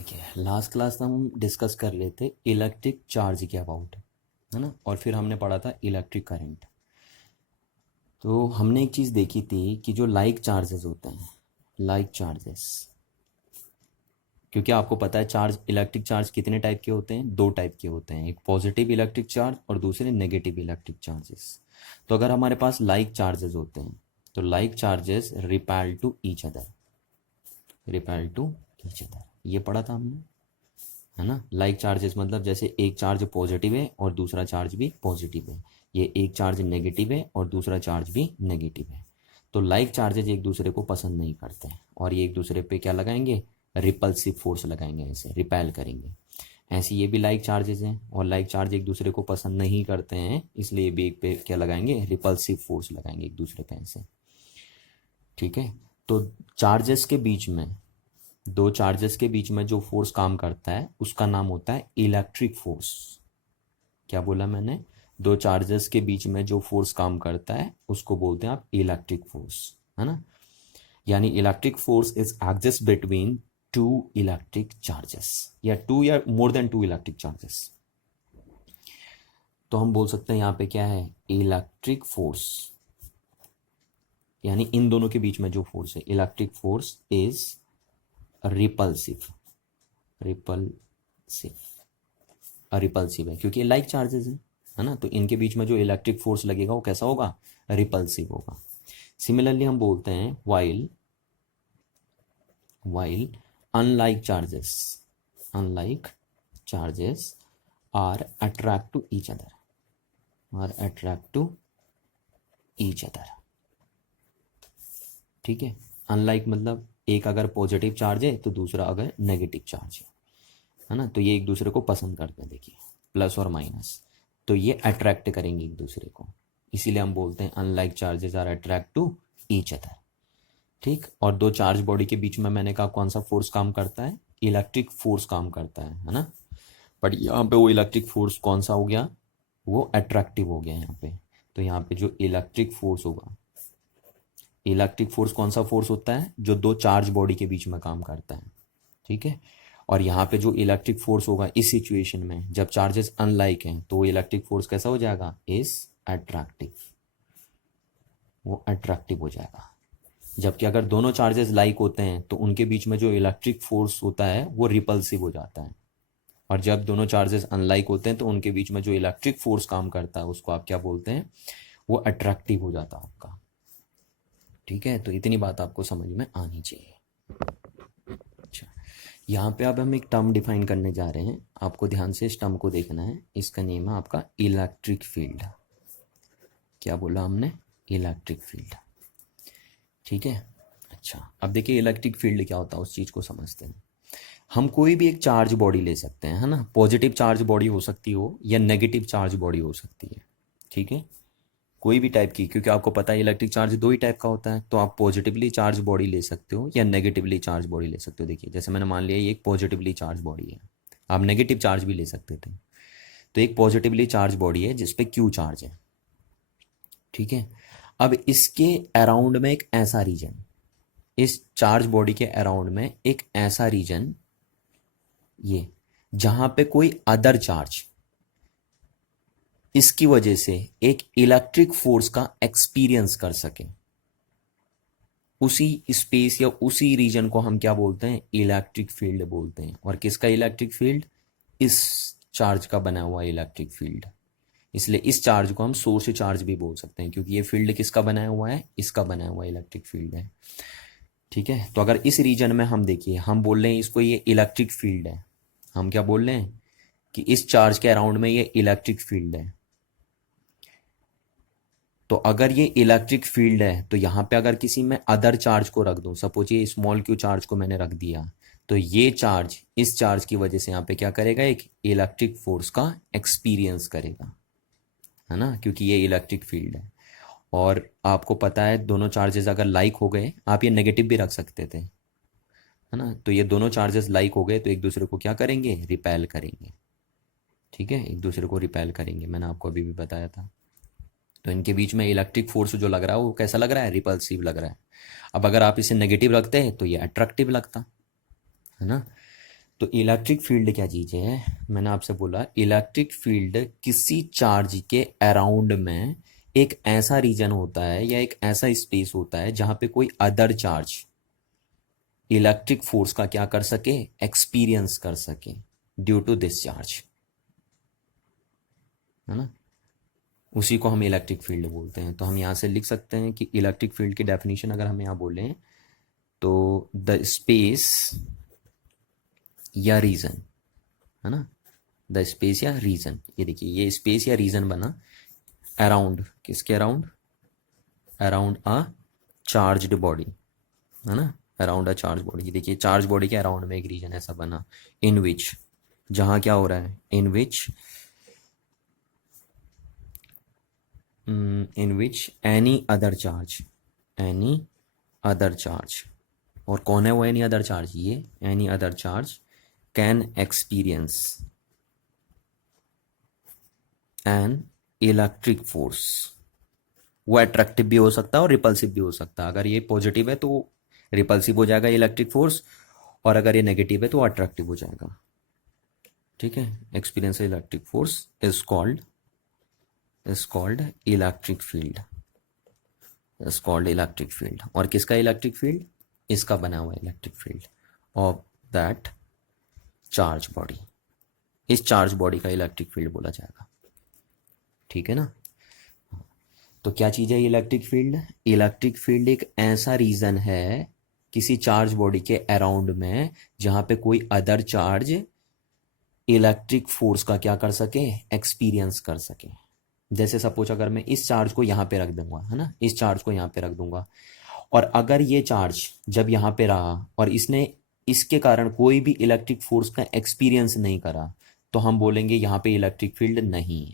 देखिए last class में हम डिस्कस कर रहे थे इलेक्ट्रिक चार्ज के अबाउट, है ना। और फिर हमने पढ़ा था इलेक्ट्रिक करंट। तो हमने एक चीज़ देखी थी कि जो लाइक चार्जेस होते हैं, लाइक चार्जेस, क्योंकि आपको पता है चार्ज, इलेक्ट्रिक चार्ज कितने टाइप के होते हैं, दो टाइप के होते हैं, एक पॉजिटिव इलेक्ट्रिक चार्ज और दूसरे नेगेटिव इलेक्ट्रिक चार्जेस। तो अगर हमारे पास लाइक चार्जेस होते हैं तो like charges repel to each other, repel to each other, ये पढ़ा था हमने, है ना। लाइक चार्जेस मतलब जैसे एक चार्ज पॉजिटिव है और दूसरा चार्ज भी पॉजिटिव है, ये एक चार्ज नेगेटिव है और दूसरा चार्ज भी नेगेटिव है। तो लाइक चार्जेस एक दूसरे को पसंद नहीं करते हैं और ये एक दूसरे पे क्या लगाएंगे, रिपल्सिव फोर्स लगाएंगे, ऐसे रिपेल करेंगे। ऐसे ये भी लाइक चार्जेस हैं और लाइक चार्ज एक दूसरे को पसंद नहीं करते हैं, इसलिए ये भी एक पे क्या लगाएंगे, रिपल्सिव फोर्स लगाएंगे एक दूसरे पे ऐसे। ठीक है। तो चार्जेस के बीच में, दो चार्जेस के बीच में जो फोर्स काम करता है उसका नाम होता है इलेक्ट्रिक फोर्स। क्या बोला मैंने, दो चार्जेस के बीच में जो फोर्स काम करता है उसको बोलते हैं आप इलेक्ट्रिक फोर्स, है ना। यानी electric force is exist between two electric charges, या टू या more than two electric charges. तो हम बोल सकते हैं यहां पे क्या है, इलेक्ट्रिक फोर्स, यानी इन दोनों के बीच में जो फोर्स है, electric force is repulsive, repulsive, repulsive है क्योंकि ये लाइक चार्जेस हैं, है ना। तो इनके बीच में जो इलेक्ट्रिक फोर्स लगेगा वो कैसा होगा, रिपल्सिव होगा। सिमिलरली हम बोलते हैं while, while unlike charges, unlike charges are attract to each other, are attract to each other. ठीक है। अनलाइक मतलब एक अगर पॉजिटिव चार्ज है तो दूसरा अगर नेगेटिव चार्ज है ना, तो ये एक दूसरे को पसंद करते हैं, देखिए प्लस और माइनस, तो ये अट्रैक्ट करेंगे एक दूसरे को, इसीलिए हम बोलते हैं unlike charges are attract to each other. ठीक। और दो चार्ज बॉडी के बीच में मैंने कहा कौन सा फोर्स काम करता है, इलेक्ट्रिक फोर्स काम करता है ना। बट यहाँ पे वो इलेक्ट्रिक फोर्स कौन सा हो गया, वो अट्रैक्टिव हो गया यहाँ पे। तो यहाँ पे जो इलेक्ट्रिक फोर्स होगा, इलेक्ट्रिक फोर्स कौन सा फोर्स होता है, जो दो चार्ज बॉडी के बीच में काम करता है। ठीक है। और यहाँ पे जो इलेक्ट्रिक फोर्स होगा इस सिचुएशन में जब चार्जेस अनलाइक हैं तो वो इलेक्ट्रिक फोर्स कैसा हो जाएगा, इज अट्रैक्टिव, वो अट्रैक्टिव हो जाएगा। जबकि अगर दोनों चार्जेस लाइक होते हैं तो उनके बीच में जो इलेक्ट्रिक फोर्स होता है वो रिपल्सिव हो जाता है। और जब दोनों चार्जेस अनलाइक होते हैं तो उनके बीच में जो इलेक्ट्रिक फोर्स काम करता है उसको आप क्या बोलते हैं, वो अट्रैक्टिव हो जाता है आपका। ठीक है। तो इतनी बात आपको समझ में आनी चाहिए। अच्छा, यहाँ पे अब हम एक टर्म डिफाइन करने जा रहे हैं, आपको ध्यान से इस टर्म को देखना है। इसका नेम है आपका इलेक्ट्रिक फील्ड। क्या बोला हमने, इलेक्ट्रिक फील्ड। ठीक है। अच्छा, अब देखिए इलेक्ट्रिक फील्ड क्या होता है, उस चीज़ को समझते हैं। हम कोई भी एक चार्ज बॉडी ले सकते हैं, है ना। पॉजिटिव चार्ज बॉडी हो सकती हो या नेगेटिव चार्ज बॉडी हो सकती है। ठीक है। कोई भी टाइप की, क्योंकि आपको पता है इलेक्ट्रिक चार्ज दो ही टाइप का होता है, तो आप पॉजिटिवली चार्ज बॉडी ले सकते हो या नेगेटिवली चार्ज बॉडी ले सकते हो। देखिए जैसे मैंने मान लिया ये एक पॉजिटिवली चार्ज बॉडी है, आप नेगेटिव चार्ज भी ले सकते थे। तो एक पॉजिटिवली चार्ज बॉडी है जिसपे क्यू चार्ज है। ठीक है। अब इसके अराउंड में एक ऐसा रीजन, इस चार्ज बॉडी के अराउंड में एक ऐसा रीजन, ये जहां पे कोई अदर चार्ज इसकी वजह से एक इलेक्ट्रिक फोर्स का एक्सपीरियंस कर सके, उसी स्पेस या उसी रीजन को हम क्या बोलते हैं, इलेक्ट्रिक फील्ड बोलते हैं। और किसका इलेक्ट्रिक फील्ड, इस चार्ज का बना हुआ इलेक्ट्रिक फील्ड। इसलिए इस चार्ज को हम सोर्स चार्ज भी बोल सकते हैं, क्योंकि ये फील्ड किसका बनाया हुआ है, इसका बनाया हुआ इलेक्ट्रिक फील्ड है। ठीक है। तो अगर इस रीजन में हम देखिए, हम बोल रहे हैं इसको ये इलेक्ट्रिक फील्ड है, हम क्या बोल रहे हैं कि इस चार्ज के अराउंड में ये इलेक्ट्रिक फील्ड है। तो अगर ये इलेक्ट्रिक फील्ड है तो यहाँ पे अगर किसी में अदर चार्ज को रख दूं, सपोज ये स्मॉल क्यू चार्ज को मैंने रख दिया, तो ये चार्ज इस चार्ज की वजह से यहाँ पे क्या करेगा, एक इलेक्ट्रिक फोर्स का एक्सपीरियंस करेगा, है ना, क्योंकि ये इलेक्ट्रिक फील्ड है। और आपको पता है दोनों चार्जेस अगर लाइक हो गए, आप ये नेगेटिव भी रख सकते थे, है ना। तो ये दोनों चार्जेस लाइक हो गए तो एक दूसरे को क्या करेंगे, रिपेल करेंगे। ठीक है, एक दूसरे को रिपेल करेंगे, मैंने आपको अभी भी बताया था। तो इनके बीच में इलेक्ट्रिक फोर्स जो लग रहा है वो कैसा लग रहा है, रिपल्सिव लग रहा है। अब अगर आप इसे नेगेटिव रखते हैं तो ये अट्रैक्टिव लगता, है ना। तो इलेक्ट्रिक फील्ड क्या चीज़ है, मैंने आपसे बोला इलेक्ट्रिक फील्ड किसी चार्ज के अराउंड में एक ऐसा रीजन होता है या एक ऐसा स्पेस होता है जहां पे कोई अदर चार्ज इलेक्ट्रिक फोर्स का क्या कर सके, एक्सपीरियंस कर सके ड्यू टू दिस चार्ज, है ना। उसी को हम इलेक्ट्रिक फील्ड बोलते हैं। तो हम यहाँ से लिख सकते हैं कि इलेक्ट्रिक फील्ड की डेफिनेशन अगर हम यहाँ बोलें तो द स्पेस या रीजन, है ना, द स्पेस या रीजन, ये देखिए ये स्पेस या रीजन बना अराउंड, किसके अराउंड, अराउंड अ चार्ज्ड बॉडी, है ना, अराउंड अ चार्ज बॉडी। देखिए चार्ज बॉडी के अराउंड में एक रीजन ऐसा बना इन विच, जहां क्या हो रहा है, इन विच एनी अदर चार्ज, और कौन है वो एनी अदर चार्ज, ये any other charge can experience an electric force. वो अट्रैक्टिव भी हो सकता है और रिपल्सिव भी हो सकता है। अगर ये पॉजिटिव है तो रिपल्सिव हो जाएगा इलेक्ट्रिक फोर्स, और अगर ये नेगेटिव है तो अट्रैक्टिव हो जाएगा। ठीक है, experience electric force is called electric field, और किसका इलेक्ट्रिक फील्ड, इसका बना हुआ electric field of that charge body, इस चार्ज बॉडी का इलेक्ट्रिक फील्ड बोला जाएगा। ठीक है ना। तो क्या चीज़ है इलेक्ट्रिक फील्ड, इलेक्ट्रिक फील्ड एक ऐसा रीजन है किसी चार्ज बॉडी के अराउंड में जहां पे कोई अदर चार्ज इलेक्ट्रिक फोर्स का क्या कर सके, एक्सपीरियंस कर सके। जैसे सपोज अगर मैं इस चार्ज को यहाँ पे रख दूंगा, है ना, इस चार्ज को यहाँ पे रख दूंगा, और अगर ये चार्ज जब यहाँ पे रहा और इसने इसके कारण कोई भी इलेक्ट्रिक फोर्स का एक्सपीरियंस नहीं करा, तो हम बोलेंगे यहाँ पे इलेक्ट्रिक फील्ड नहीं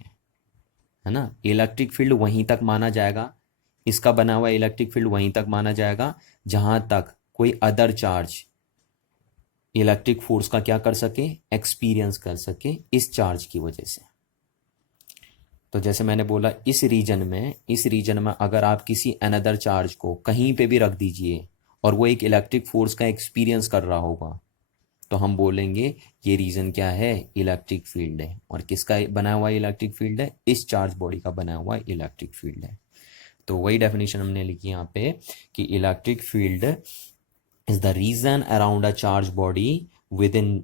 है ना। इलेक्ट्रिक फील्ड वहीं तक माना जाएगा, इसका बना हुआ इलेक्ट्रिक फील्ड वहीं तक माना जाएगा जहां तक कोई अदर चार्ज इलेक्ट्रिक फोर्स का क्या कर सके, एक्सपीरियंस कर सके इस चार्ज की वजह से। तो जैसे मैंने बोला इस रीजन में अगर आप किसी अनदर चार्ज को कहीं पे भी रख दीजिए और वो एक इलेक्ट्रिक फोर्स का एक्सपीरियंस कर रहा होगा, तो हम बोलेंगे ये रीजन क्या है, इलेक्ट्रिक फील्ड है। और किसका बना हुआ इलेक्ट्रिक फील्ड है, इस चार्ज बॉडी का बना हुआ इलेक्ट्रिक फील्ड है। तो वही डेफिनेशन हमने लिखी यहाँ पे कि electric field is the region around a charge body with in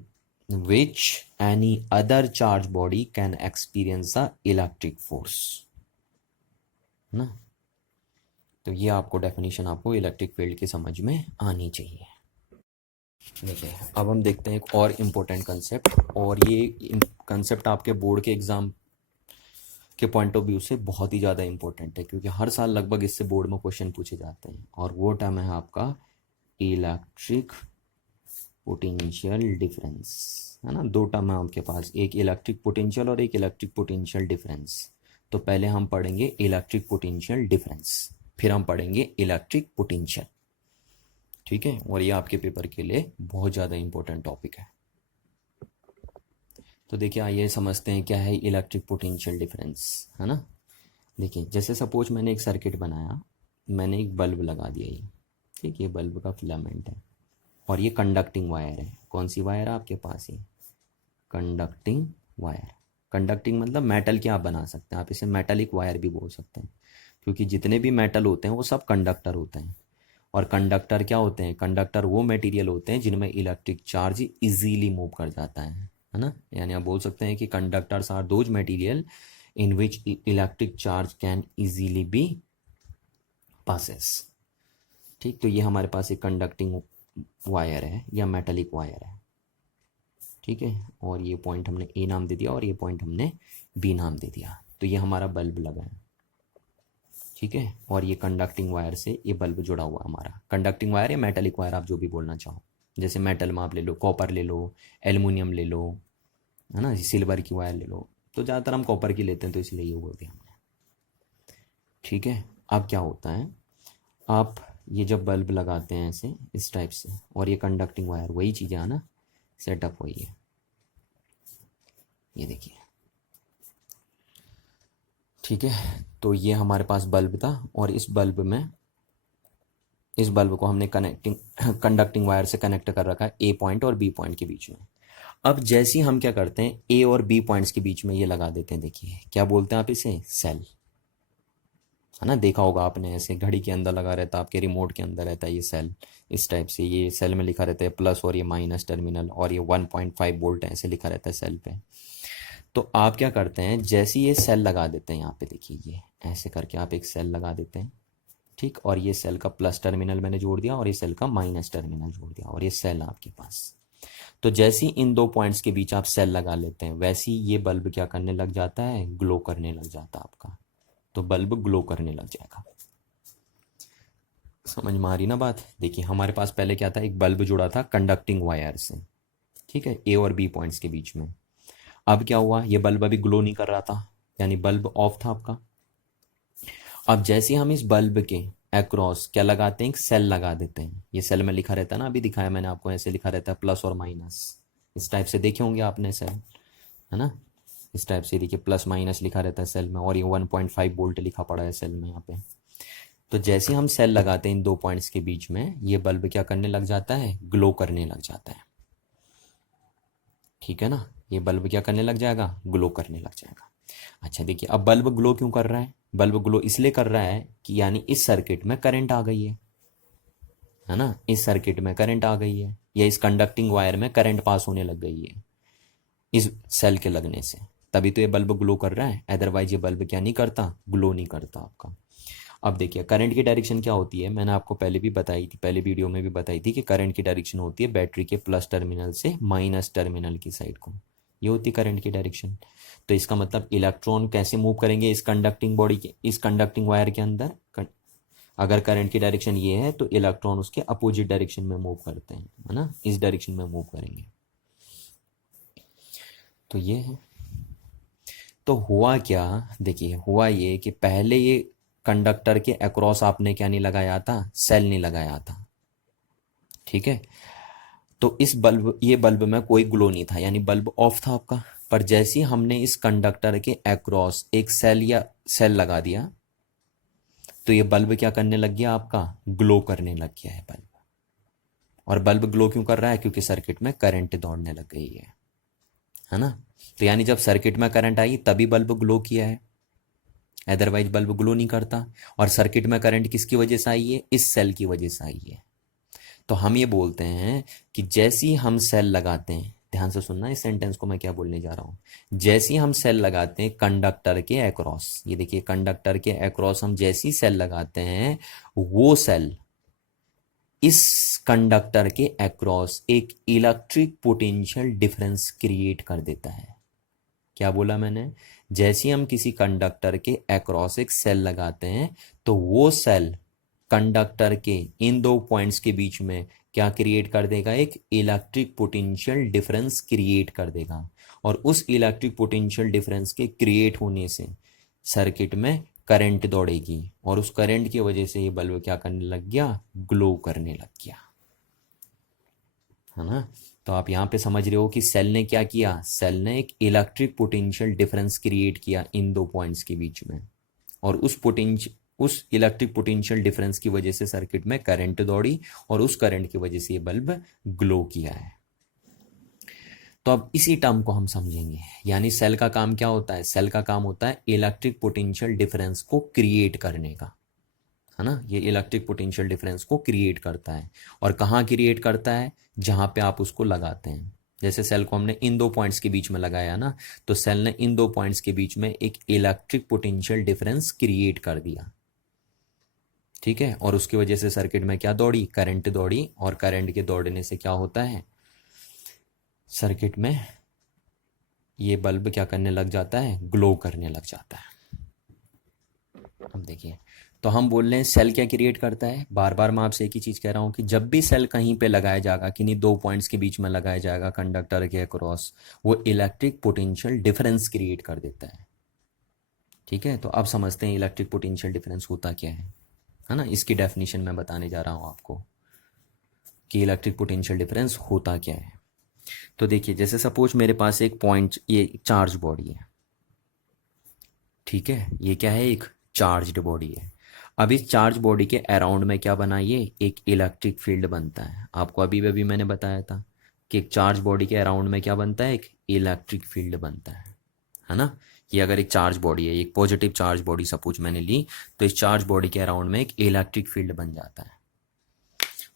which any other charge body can experience a electric force, ना। तो ये आपको डेफिनेशन आपको इलेक्ट्रिक फील्ड की समझ में आनी चाहिए। देखिए अब हम देखते हैं एक और इम्पोर्टेंट कंसेप्ट, और ये कंसेप्ट आपके बोर्ड के एग्जाम के पॉइंट ऑफ व्यू से बहुत ही ज़्यादा इंपॉर्टेंट है, क्योंकि हर साल लगभग इससे बोर्ड में क्वेश्चन पूछे जाते हैं। और वो टर्म है आपका इलेक्ट्रिक पोटेंशियल डिफरेंस, है ना। दो टर्म है आपके पास, एक इलेक्ट्रिक पोटेंशियल और एक इलेक्ट्रिक पोटेंशियल डिफरेंस। तो पहले हम पढ़ेंगे इलेक्ट्रिक पोटेंशियल डिफरेंस, फिर हम पढ़ेंगे इलेक्ट्रिक पोटेंशियल। ठीक है, और ये आपके पेपर के लिए बहुत ज़्यादा इंपॉर्टेंट टॉपिक है। तो देखिए आइए समझते हैं क्या है इलेक्ट्रिक पोटेंशियल डिफरेंस, है ना। देखिए जैसे सपोज मैंने एक सर्किट बनाया, मैंने एक बल्ब लगा दिया, ये ठीक, ये बल्ब का फिलामेंट है और ये कंडक्टिंग वायर है। कौन सी वायर है आपके पास, ये कंडक्टिंग वायर। कंडक्टिंग मतलब मेटल की आप बना सकते हैं, आप इसे मेटलिक वायर भी बोल सकते हैं, क्योंकि जितने भी मेटल होते हैं वो सब कंडक्टर होते हैं। और कंडक्टर क्या होते हैं, कंडक्टर वो मटेरियल होते हैं जिनमें इलेक्ट्रिक चार्ज इजीली मूव कर जाता है ना। यानी आप बोल सकते हैं कि conductors are those material in which electric charge can easily be passes. ठीक, तो ये हमारे पास एक कंडक्टिंग वायर है या मेटलिक वायर है। ठीक है, और ये पॉइंट हमने ए नाम दे दिया और ये पॉइंट हमने बी नाम दे दिया। तो ये हमारा बल्ब लगा है, ठीक है, और ये कंडक्टिंग वायर से ये बल्ब जुड़ा हुआ हमारा। कंडक्टिंग वायर या मेटलिक वायर आप जो भी बोलना चाहो, जैसे मेटल में आप ले लो, कॉपर ले लो, एल्युमिनियम ले लो, है ना, सिल्वर की वायर ले लो। तो ज़्यादातर हम कॉपर की लेते हैं तो इसलिए ये बोल दिया हमने। ठीक है, अब क्या होता है, आप ये जब बल्ब लगाते हैं ऐसे इस टाइप से, और ये कंडक्टिंग वायर, वही चीज़ है ना, सेटअप वही है। ये देखिए, ठीक है, तो ये हमारे पास बल्ब था और इस बल्ब को हमने कंडक्टिंग वायर से कनेक्ट कर रखा है ए पॉइंट और बी पॉइंट के बीच में। अब जैसे ही हम क्या करते हैं, ए और बी पॉइंट्स के बीच में ये लगा देते हैं, देखिए क्या बोलते हैं आप इसे, सेल, है ना। देखा होगा आपने, ऐसे घड़ी के अंदर लगा रहता है, आपके रिमोट के अंदर रहता है ये सेल, इस टाइप से ये सेल में लिखा रहता है प्लस और ये माइनस टर्मिनल, और ये 1.5 वोल्ट है, ऐसे लिखा रहता है सेल पे। तो आप क्या करते हैं, जैसे ये सेल लगा देते हैं यहाँ पे, देखिए ये ऐसे करके आप एक सेल लगा देते हैं, ठीक, और ये सेल का प्लस टर्मिनल मैंने जोड़ दिया और ये सेल का माइनस टर्मिनल जोड़ दिया, और ये सेल आपके पास। तो जैसे ही इन दो पॉइंट्स के बीच आप सेल लगा लेते हैं, वैसे ही ये बल्ब क्या करने लग जाता है, ग्लो करने लग जाता है आपका। तो बल्ब ग्लो करने लग जाएगा। समझ में आ रही ना बात। देखिए हमारे पास पहले क्या था, एक बल्ब जुड़ा था कंडक्टिंग वायर से, ठीक है, ए और बी पॉइंट्स के बीच में। अब क्या हुआ, ये बल्ब अभी ग्लो नहीं कर रहा था, यानी बल्ब ऑफ था आपका। अब जैसे हम इस बल्ब के अक्रॉस क्या लगाते हैं, एक सेल लगा देते हैं। ये सेल में लिखा रहता है ना, अभी दिखाया मैंने आपको, ऐसे लिखा रहता है प्लस और माइनस, इस टाइप से देखे होंगे आपने सेल, है ना। इस टाइप से देखिए प्लस माइनस लिखा रहता है सेल में, और ये 1.5 वोल्ट लिखा पड़ा है सेल में यहाँ पे। तो जैसे हम सेल लगाते हैं इन दो पॉइंट्स के बीच में, ये बल्ब क्या करने लग जाता है, ग्लो करने लग जाता है, ठीक है ना। ये बल्ब क्या करने लग जाएगा, ग्लो करने लग जाएगा। अच्छा देखिए, अब बल्ब ग्लो क्यों कर रहा है, बल्ब ग्लो इसलिए कर रहा है कि यानी इस सर्किट में करंट आ गई है ना, इस सर्किट में करंट आ गई है, या इस कंडक्टिंग वायर में करंट पास होने लग गई है इस सेल के लगने से, तभी तो ये बल्ब ग्लो कर रहा है। अदरवाइज ये बल्ब क्या नहीं करता, ग्लो नहीं करता आपका। अब देखिए करंट की डायरेक्शन क्या होती है, मैंने आपको पहले भी बताई थी, पहले वीडियो में भी बताई थी कि करंट की डायरेक्शन होती है बैटरी के प्लस टर्मिनल से माइनस टर्मिनल की साइड को, ये होती है करंट की डायरेक्शन। तो इसका मतलब इलेक्ट्रॉन कैसे मूव करेंगे इस कंडक्टिंग बॉडी के, इस कंडक्टिंग वायर के अंदर, अगर करंट की डायरेक्शन ये है तो इलेक्ट्रॉन उसके अपोजिट डायरेक्शन में मूव करते हैं, है ना, इस डायरेक्शन में मूव करेंगे। तो ये है। तो हुआ क्या, देखिए हुआ ये कि पहले ये कंडक्टर के अक्रॉस आपने क्या नहीं लगाया था, सेल नहीं लगाया था, ठीक है। तो इस बल्ब, ये बल्ब में कोई ग्लो नहीं था, यानी बल्ब ऑफ था आपका। पर जैसे ही हमने इस कंडक्टर के अक्रॉस एक सेल या सेल लगा दिया, तो ये बल्ब क्या करने लग गया आपका, ग्लो करने लग गया है बल्ब। और बल्ब ग्लो क्यों कर रहा है, क्योंकि सर्किट में करंट दौड़ने लग गई है ना। तो यानी जब सर्किट में करंट आई तभी बल्ब ग्लो किया है, अदरवाइज बल्ब ग्लो नहीं करता। और सर्किट में करंट किसकी वजह से आई है, इस सेल की वजह से आई है। तो हम ये बोलते हैं कि जैसे ही हम सेल लगाते हैं, ध्यान से सुनना इस सेंटेंस को, मैं क्या बोलने जा रहा हूं। जैसे ही हम सेल लगाते हैं कंडक्टर के अक्रॉस, ये देखिए कंडक्टर के अक्रॉस हम जैसे ही सेल लगाते हैं, वो सेल इस कंडक्टर के अक्रॉस एक इलेक्ट्रिक पोटेंशियल डिफरेंस क्रिएट कर देता है। क्या बोला मैंने, जैसे ही हम किसी कंडक्टर के अक्रॉस एक सेल लगाते हैं, तो वो सेल कंडक्टर के इन दो पॉइंट्स के बीच में क्या क्रिएट कर देगा, एक इलेक्ट्रिक पोटेंशियल डिफरेंस क्रिएट कर देगा। और उस इलेक्ट्रिक पोटेंशियल डिफरेंस के क्रिएट होने से सर्किट में करंट दौड़ेगी, और उस करंट की वजह से ये बल्ब क्या करने लग गया, ग्लो करने लग गया, है ना। तो आप यहाँ पे समझ रहे हो कि सेल ने क्या किया, सेल ने एक इलेक्ट्रिक पोटेंशियल डिफरेंस क्रिएट किया इन दो पॉइंट्स के बीच में, और उस इलेक्ट्रिक पोटेंशियल डिफरेंस की वजह से सर्किट में करंट दौड़ी, और उस करंट की वजह से ये बल्ब ग्लो किया है। तो अब इसी टर्म को हम समझेंगे, यानी सेल का काम क्या होता है, सेल का काम होता है इलेक्ट्रिक पोटेंशियल डिफरेंस को क्रिएट करने का, है ना। ये इलेक्ट्रिक पोटेंशियल डिफरेंस को क्रिएट करता है, और कहाँ क्रिएट करता है, जहां पे आप उसको लगाते हैं। जैसे सेल को हमने इन दो पॉइंट्स के बीच में लगाया ना, तो सेल ने इन दो पॉइंट्स के बीच में एक इलेक्ट्रिक पोटेंशियल डिफरेंस क्रिएट कर दिया, ठीक है। और उसकी वजह से सर्किट में क्या दौड़ी, करंट दौड़ी, और करंट के दौड़ने से क्या होता है, सर्किट में ये बल्ब क्या करने लग जाता है, ग्लो करने लग जाता है। अब देखिए, तो हम बोल रहे हैं सेल क्या क्रिएट करता है, बार बार मैं आपसे एक ही चीज कह रहा हूं कि जब भी सेल कहीं पे लगाया जाएगा, किन्हीं दो पॉइंट्स के बीच में लगाया जाएगा कंडक्टर के अक्रॉस, वो इलेक्ट्रिक पोटेंशियल डिफरेंस क्रिएट कर देता है, ठीक है। तो अब समझते हैं इलेक्ट्रिक पोटेंशियल डिफरेंस होता क्या है ना। इसकी डेफिनेशन मैं बताने जा रहा हूं आपको कि इलेक्ट्रिक पोटेंशियल डिफरेंस होता क्या है। तो देखिए, जैसे सपोज मेरे पास एक पॉइंट, ये चार्ज बॉडी है, ठीक है, ये क्या है, एक चार्ज्ड बॉडी है। अब इस चार्ज बॉडी के अराउंड में क्या बना, ये एक इलेक्ट्रिक फील्ड बनता है। आपको अभी भी मैंने बताया था कि एक चार्ज बॉडी के अराउंड में क्या बनता है, एक इलेक्ट्रिक फील्ड बनता है ना। ये अगर एक चार्ज बॉडी है, एक पॉजिटिव चार्ज बॉडी सपोज मैंने ली, तो इस चार्ज बॉडी के अराउंड में एक इलेक्ट्रिक फील्ड बन जाता है।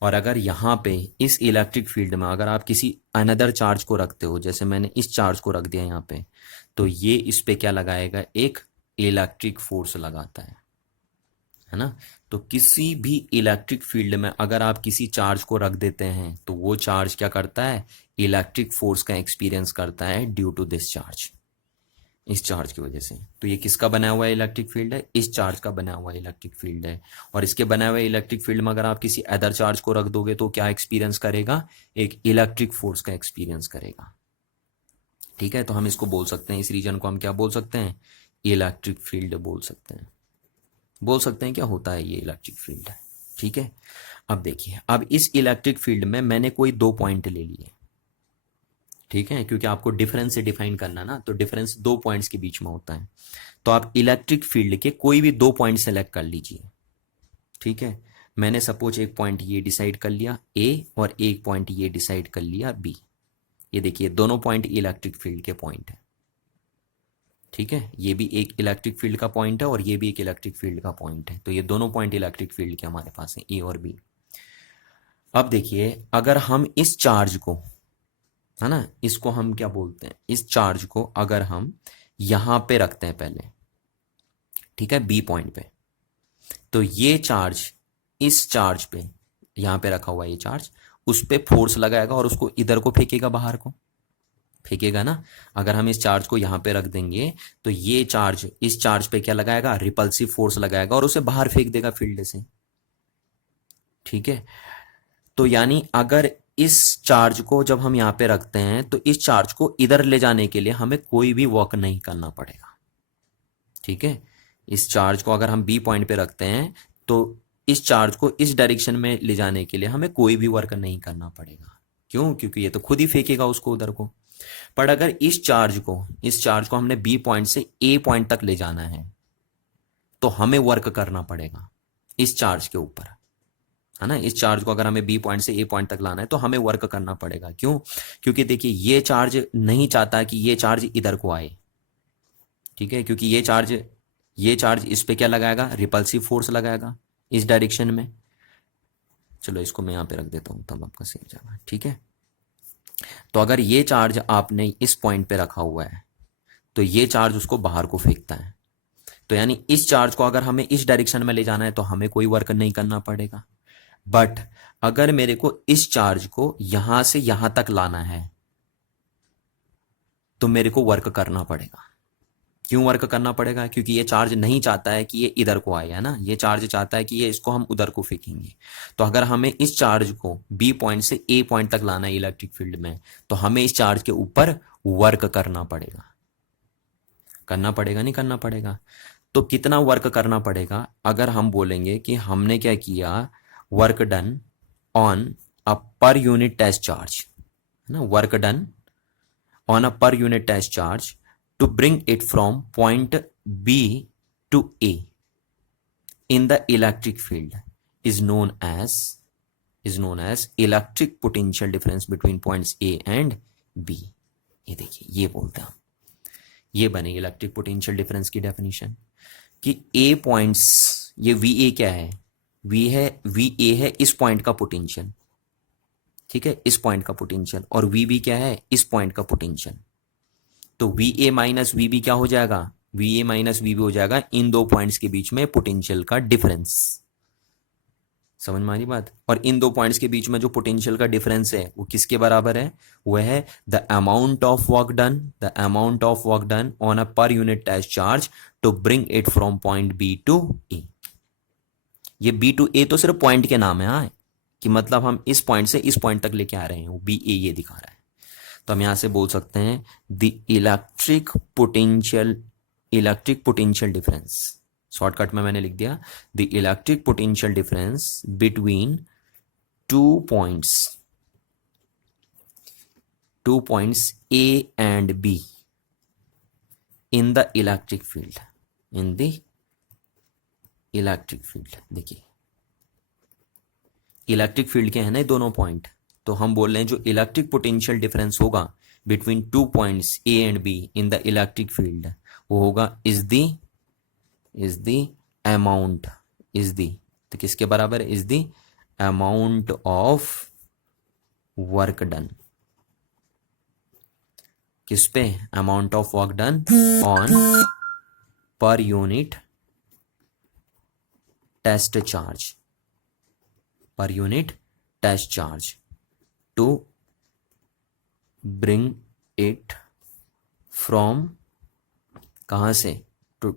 और अगर यहाँ पे इस इलेक्ट्रिक फील्ड में अगर आप किसी अनदर चार्ज को रखते हो, जैसे मैंने इस चार्ज को रख दिया यहाँ पे, तो ये इस पे क्या लगाएगा, एक इलेक्ट्रिक फोर्स लगाता है ना। तो किसी भी इलेक्ट्रिक फील्ड में अगर आप किसी चार्ज को रख देते हैं तो वो चार्ज क्या करता है, इलेक्ट्रिक फोर्स का एक्सपीरियंस करता है ड्यू टू दिस चार्ज, इस चार्ज की वजह से। तो ये किसका बना हुआ इलेक्ट्रिक फील्ड है, इस चार्ज का बना हुआ इलेक्ट्रिक फील्ड है। और इसके बना हुए इलेक्ट्रिक फील्ड में अगर आप किसी अदर चार्ज को रख दोगे तो क्या एक्सपीरियंस करेगा, एक इलेक्ट्रिक फोर्स का एक्सपीरियंस करेगा। ठीक है, तो हम इसको बोल सकते हैं, इस रीजन को हम क्या बोल सकते हैं, इलेक्ट्रिक फील्ड बोल सकते हैं। क्या होता है ये इलेक्ट्रिक फील्ड। ठीक है, अब देखिए, अब इस इलेक्ट्रिक फील्ड में मैंने कोई 2 पॉइंट ले लिए। ठीक है, क्योंकि आपको डिफरेंस से डिफाइन करना ना, तो डिफरेंस 2 पॉइंट्स के बीच में होता है। तो आप इलेक्ट्रिक फील्ड के कोई भी 2 पॉइंट सेलेक्ट कर लीजिए। ठीक है, मैंने सपोज एक पॉइंट ये डिसाइड कर लिया ए, और एक पॉइंट ये डिसाइड कर लिया बी। ये देखिए दोनों पॉइंट इलेक्ट्रिक फील्ड के पॉइंट है। ठीक है, ये भी एक इलेक्ट्रिक फील्ड का पॉइंट है और ये भी एक इलेक्ट्रिक फील्ड का पॉइंट है। तो ये दोनों पॉइंट इलेक्ट्रिक फील्ड के हमारे पास हैं, ए और बी। अब देखिए, अगर हम इस चार्ज को, है ना, इसको हम क्या बोलते हैं, इस चार्ज को अगर हम यहां पे रखते हैं पहले, ठीक है, बी पॉइंट पे, तो ये चार्ज इस चार्ज पे, यहां पे रखा हुआ ये चार्ज, उस पे फोर्स लगाएगा और उसको इधर को फेंकेगा, बाहर को फेंकेगा ना। अगर हम इस चार्ज को यहां पे रख देंगे तो ये चार्ज इस चार्ज पे क्या लगाएगा, रिपल्सिव फोर्स लगाएगा और उसे बाहर फेंक देगा फील्ड से। ठीक है, तो यानी अगर इस चार्ज को जब हम यहां पे रखते हैं तो इस चार्ज को इधर ले जाने के लिए हमें कोई भी वर्क नहीं करना पड़ेगा। ठीक है, इस चार्ज को अगर हम बी पॉइंट पे रखते हैं तो इस चार्ज को इस डायरेक्शन में ले जाने के लिए हमें कोई भी वर्क नहीं करना पड़ेगा। क्यों, क्योंकि ये तो खुद ही फेंकेगा उसको उधर को। पर अगर इस चार्ज को हमने बी पॉइंट से ए पॉइंट तक ले जाना है तो हमें वर्क करना पड़ेगा इस चार्ज के ऊपर, है ना। इस चार्ज को अगर हमें बी पॉइंट से ए पॉइंट तक लाना है तो हमें वर्क करना पड़ेगा। क्यों, क्योंकि देखिए ये चार्ज नहीं चाहता कि ये चार्ज इधर को आए। ठीक है, क्योंकि ये चार्ज इस पे क्या लगाएगा, रिपल्सिव फोर्स लगाएगा इस डायरेक्शन में। चलो इसको मैं यहां पे रख देता हूं तब आपका सही हो जाएगा। ठीक है, तो अगर ये चार्ज आपने इस पॉइंट पे रखा हुआ है तो ये चार्ज उसको बाहर को फेंकता है। तो यानी इस चार्ज को अगर हमें इस डायरेक्शन में ले जाना है तो हमें कोई वर्क नहीं करना पड़ेगा। बट अगर मेरे को इस चार्ज को यहां से यहां तक लाना है तो मेरे को वर्क करना पड़ेगा। क्यों वर्क करना पड़ेगा, क्योंकि ये चार्ज नहीं चाहता है कि ये इधर को आए, है ना। ये चार्ज चाहता है कि ये इसको हम उधर को फेंकेंगे। तो अगर हमें इस चार्ज को बी पॉइंट से ए पॉइंट तक लाना है इलेक्ट्रिक फील्ड में, तो हमें इस चार्ज के ऊपर वर्क करना पड़ेगा। नहीं करना पड़ेगा। तो कितना वर्क करना पड़ेगा, अगर हम बोलेंगे कि हमने क्या किया, work done on a per unit test charge, है ना, work done on a per unit test charge to bring it from point B to A in the electric field is known as electric potential difference between points A and B। ये देखिए, ये बोलते हैं हम, ये बने electric potential difference की definition कि A पॉइंट्स, ये VA क्या है, VA है इस पॉइंट का पोटेंशियल। ठीक है, इस पॉइंट का पोटेंशियल, और VB क्या है, इस पॉइंट का पोटेंशियल। तो VA माइनस VB क्या हो जाएगा, VA माइनस VB हो जाएगा इन 2 पॉइंट्स के बीच में पोटेंशियल का डिफरेंस। समझ में आ रही बात। और इन 2 पॉइंट्स के बीच में जो पोटेंशियल का डिफरेंस है वो किसके बराबर है, वह है the amount of work done on a per unit test charge to bring it from point B to A। ये B टू A तो सिर्फ पॉइंट के नाम है, हाँ, कि मतलब हम इस पॉइंट से इस पॉइंट तक लेके आ रहे हैं, वो BA ये दिखा रहा है। तो हम यहां से बोल सकते हैं the electric potential difference, shortcut में मैंने लिख दिया the electric potential difference between 2 points A and B in the electric field, देखिए इलेक्ट्रिक फील्ड के हैं ना दोनों पॉइंट, तो हम बोल रहे हैं जो इलेक्ट्रिक पोटेंशियल डिफरेंस होगा between two points A and B in the electric field, वो होगा is the amount, is the, तो किसके बराबर है, is the amount of work done, किस पे, amount of work done on per unit test charge, per unit test charge to bring it from, कहां से, to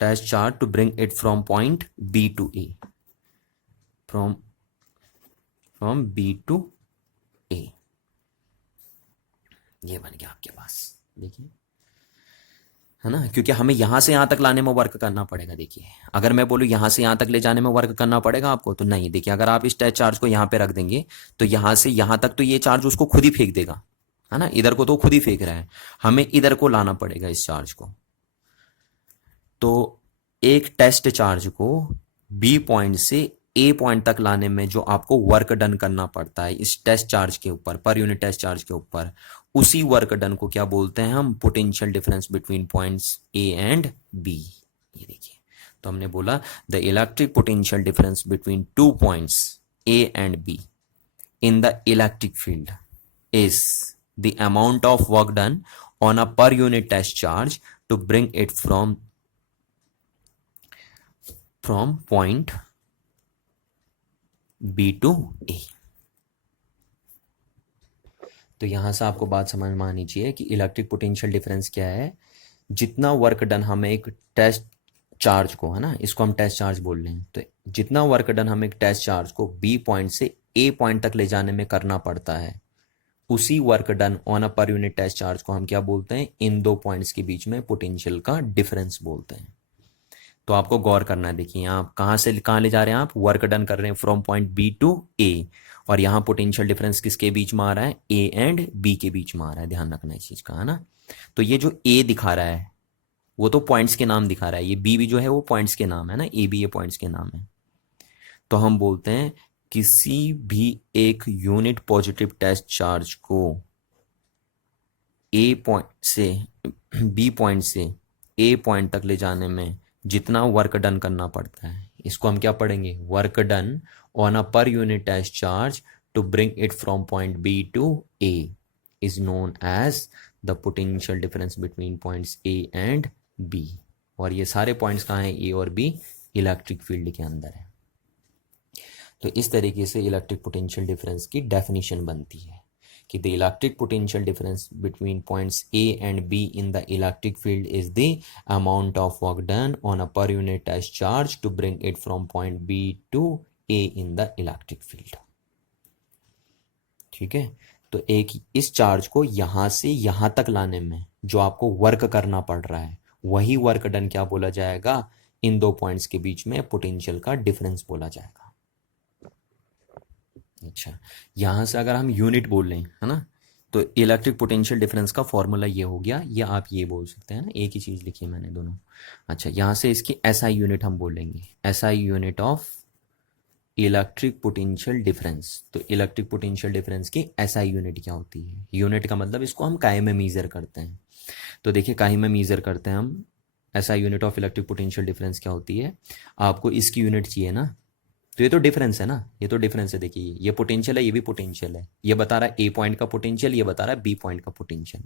test charge to bring it from point B to a, from b to ए, ये बन गया आपके पास, देखिए, है ना, क्योंकि हमें यहां से यहां तक लाने में वर्क करना पड़ेगा। देखिए अगर मैं बोलूं यहां से यहां तक ले जाने में वर्क करना पड़ेगा आपको, तो नहीं। देखिए अगर आप इस टेस्ट चार्ज को यहां पे रख देंगे तो यहां से यहां तक तो ये चार्ज उसको खुद ही फेंक देगा, है ना, इधर को तो खुद ही फेंक रहा है, हमें इधर को लाना पड़ेगा इस चार्ज को। तो एक टेस्ट चार्ज को बी पॉइंट से ए पॉइंट तक लाने में जो आपको वर्क डन करना पड़ता है इस टेस्ट चार्ज के ऊपर, पर यूनिट टेस्ट चार्ज के ऊपर, उसी वर्क डन को क्या बोलते हैं हम, potential difference between points A and B. ये देखिए, तो हमने बोला the electric potential difference between two points A and B in the electric field is the amount of work done on a per unit test charge to bring it from point B to A. तो यहां से आपको बात समझ में आनी चाहिए कि इलेक्ट्रिक पोटेंशियल डिफरेंस क्या है, जितना वर्क डन हमें एक टेस्ट चार्ज को, है ना, इसको हम टेस्ट चार्ज बोल रहे हैं, तो जितना वर्क डन हमें एक टेस्ट चार्ज को बी पॉइंट से ए पॉइंट तक ले जाने में करना पड़ता है, उसी work done on a per unit test charge को हम क्या बोलते हैं, इन दो पॉइंट्स के बीच में पोटेंशियल का डिफरेंस बोलते हैं। तो आपको गौर करना है, देखिए आप कहां से कहां ले जा रहे हैं, आप वर्क डन कर रहे हैं फ्रॉम पॉइंट बी टू ए, और यहां पोटेंशियल डिफरेंस किसके बीच में आ रहा है, ए एंड बी के बीच में आ रहा है, ध्यान रखना इस चीज का, है ना। तो ये जो ए दिखा रहा है वो तो पॉइंट्स के नाम दिखा रहा है, ये बी भी जो है वो पॉइंट्स के नाम है ना, ए बी ये पॉइंट्स के नाम है। तो हम बोलते हैं किसी भी एक यूनिट पॉजिटिव टेस्ट चार्ज को ए पॉइंट से बी पॉइंट से ए पॉइंट तक ले जाने में जितना वर्क डन करना पड़ता है, इसको हम क्या पढ़ेंगे, work done on a per unit test charge to bring it from point B to a is known as the potential difference between points A and b. और ये सारे पॉइंट्स कहाँ हैं, ए और बी इलेक्ट्रिक फील्ड के अंदर है। तो इस तरीके से इलेक्ट्रिक पोटेंशियल डिफरेंस की डेफिनेशन बनती है कि the electric potential difference between points A and B in the electric field is the amount of work done on a per unit test charge to bring it from point B to A in the electric field। ठीक है, तो एक इस charge को यहां से यहां तक लाने में जो आपको वर्क करना पड़ रहा है, वही वर्क डन क्या बोला जाएगा, इन दो पॉइंट्स के बीच में पोटेंशियल का डिफरेंस बोला जाएगा। अच्छा, यहां से अगर हम यूनिट बोल रहे हैं, है ना, तो इलेक्ट्रिक पोटेंशियल डिफरेंस का फॉर्मूला ये हो गया, या आप ये बोल सकते हैं ना, एक ही चीज लिखी है मैंने दोनों। अच्छा, यहां से इसकी एसआई यूनिट हम बोलेंगे, SI unit of electric potential difference. तो इलेक्ट्रिक पोटेंशियल डिफरेंस की एसआई यूनिट क्या होती है, यूनिट का मतलब इसको हम काई में मीजर करते हैं। तो देखिए काई में मीजर करते हैं हम, SI unit of electric potential difference क्या होती है, आपको इसकी यूनिट चाहिए ना, तो ये तो डिफरेंस है ना, ये तो डिफरेंस है। देखिए ये पोटेंशियल है, ये भी पोटेंशियल है, ये बता रहा है ए पॉइंट का पोटेंशियल, ये बता रहा है बी पॉइंट का पोटेंशियल,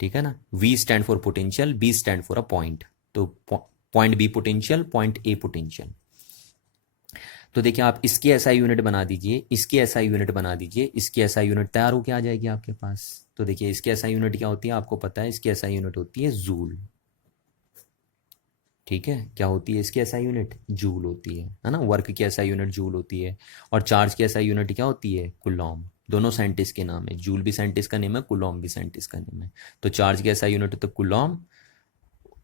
ठीक है ना। V stand for potential, B stand for a point, तो point B potential, point A potential. तो देखिए आप इसकी एसआई यूनिट बना दीजिए, इसकी एसआई यूनिट बना दीजिए, इसकी एसआई यूनिट तैयार होके आ जाएगी आपके पास। तो देखिए इसकी एसआई यूनिट क्या होती है, आपको पता है, इसकी एसआई यूनिट होती है जूल। ठीक है, क्या होती है इसकी एसआई यूनिट, जूल होती है ना। वर्क की एसआई यूनिट जूल होती है, और चार्ज की एसआई यूनिट क्या होती है, कूलॉम। दोनों साइंटिस्ट के नाम है, जूल भी साइंटिस्ट का नेम है, कूलॉम भी साइंटिस्ट का नेम है। तो चार्ज की एसआई यूनिट तो कूलॉम,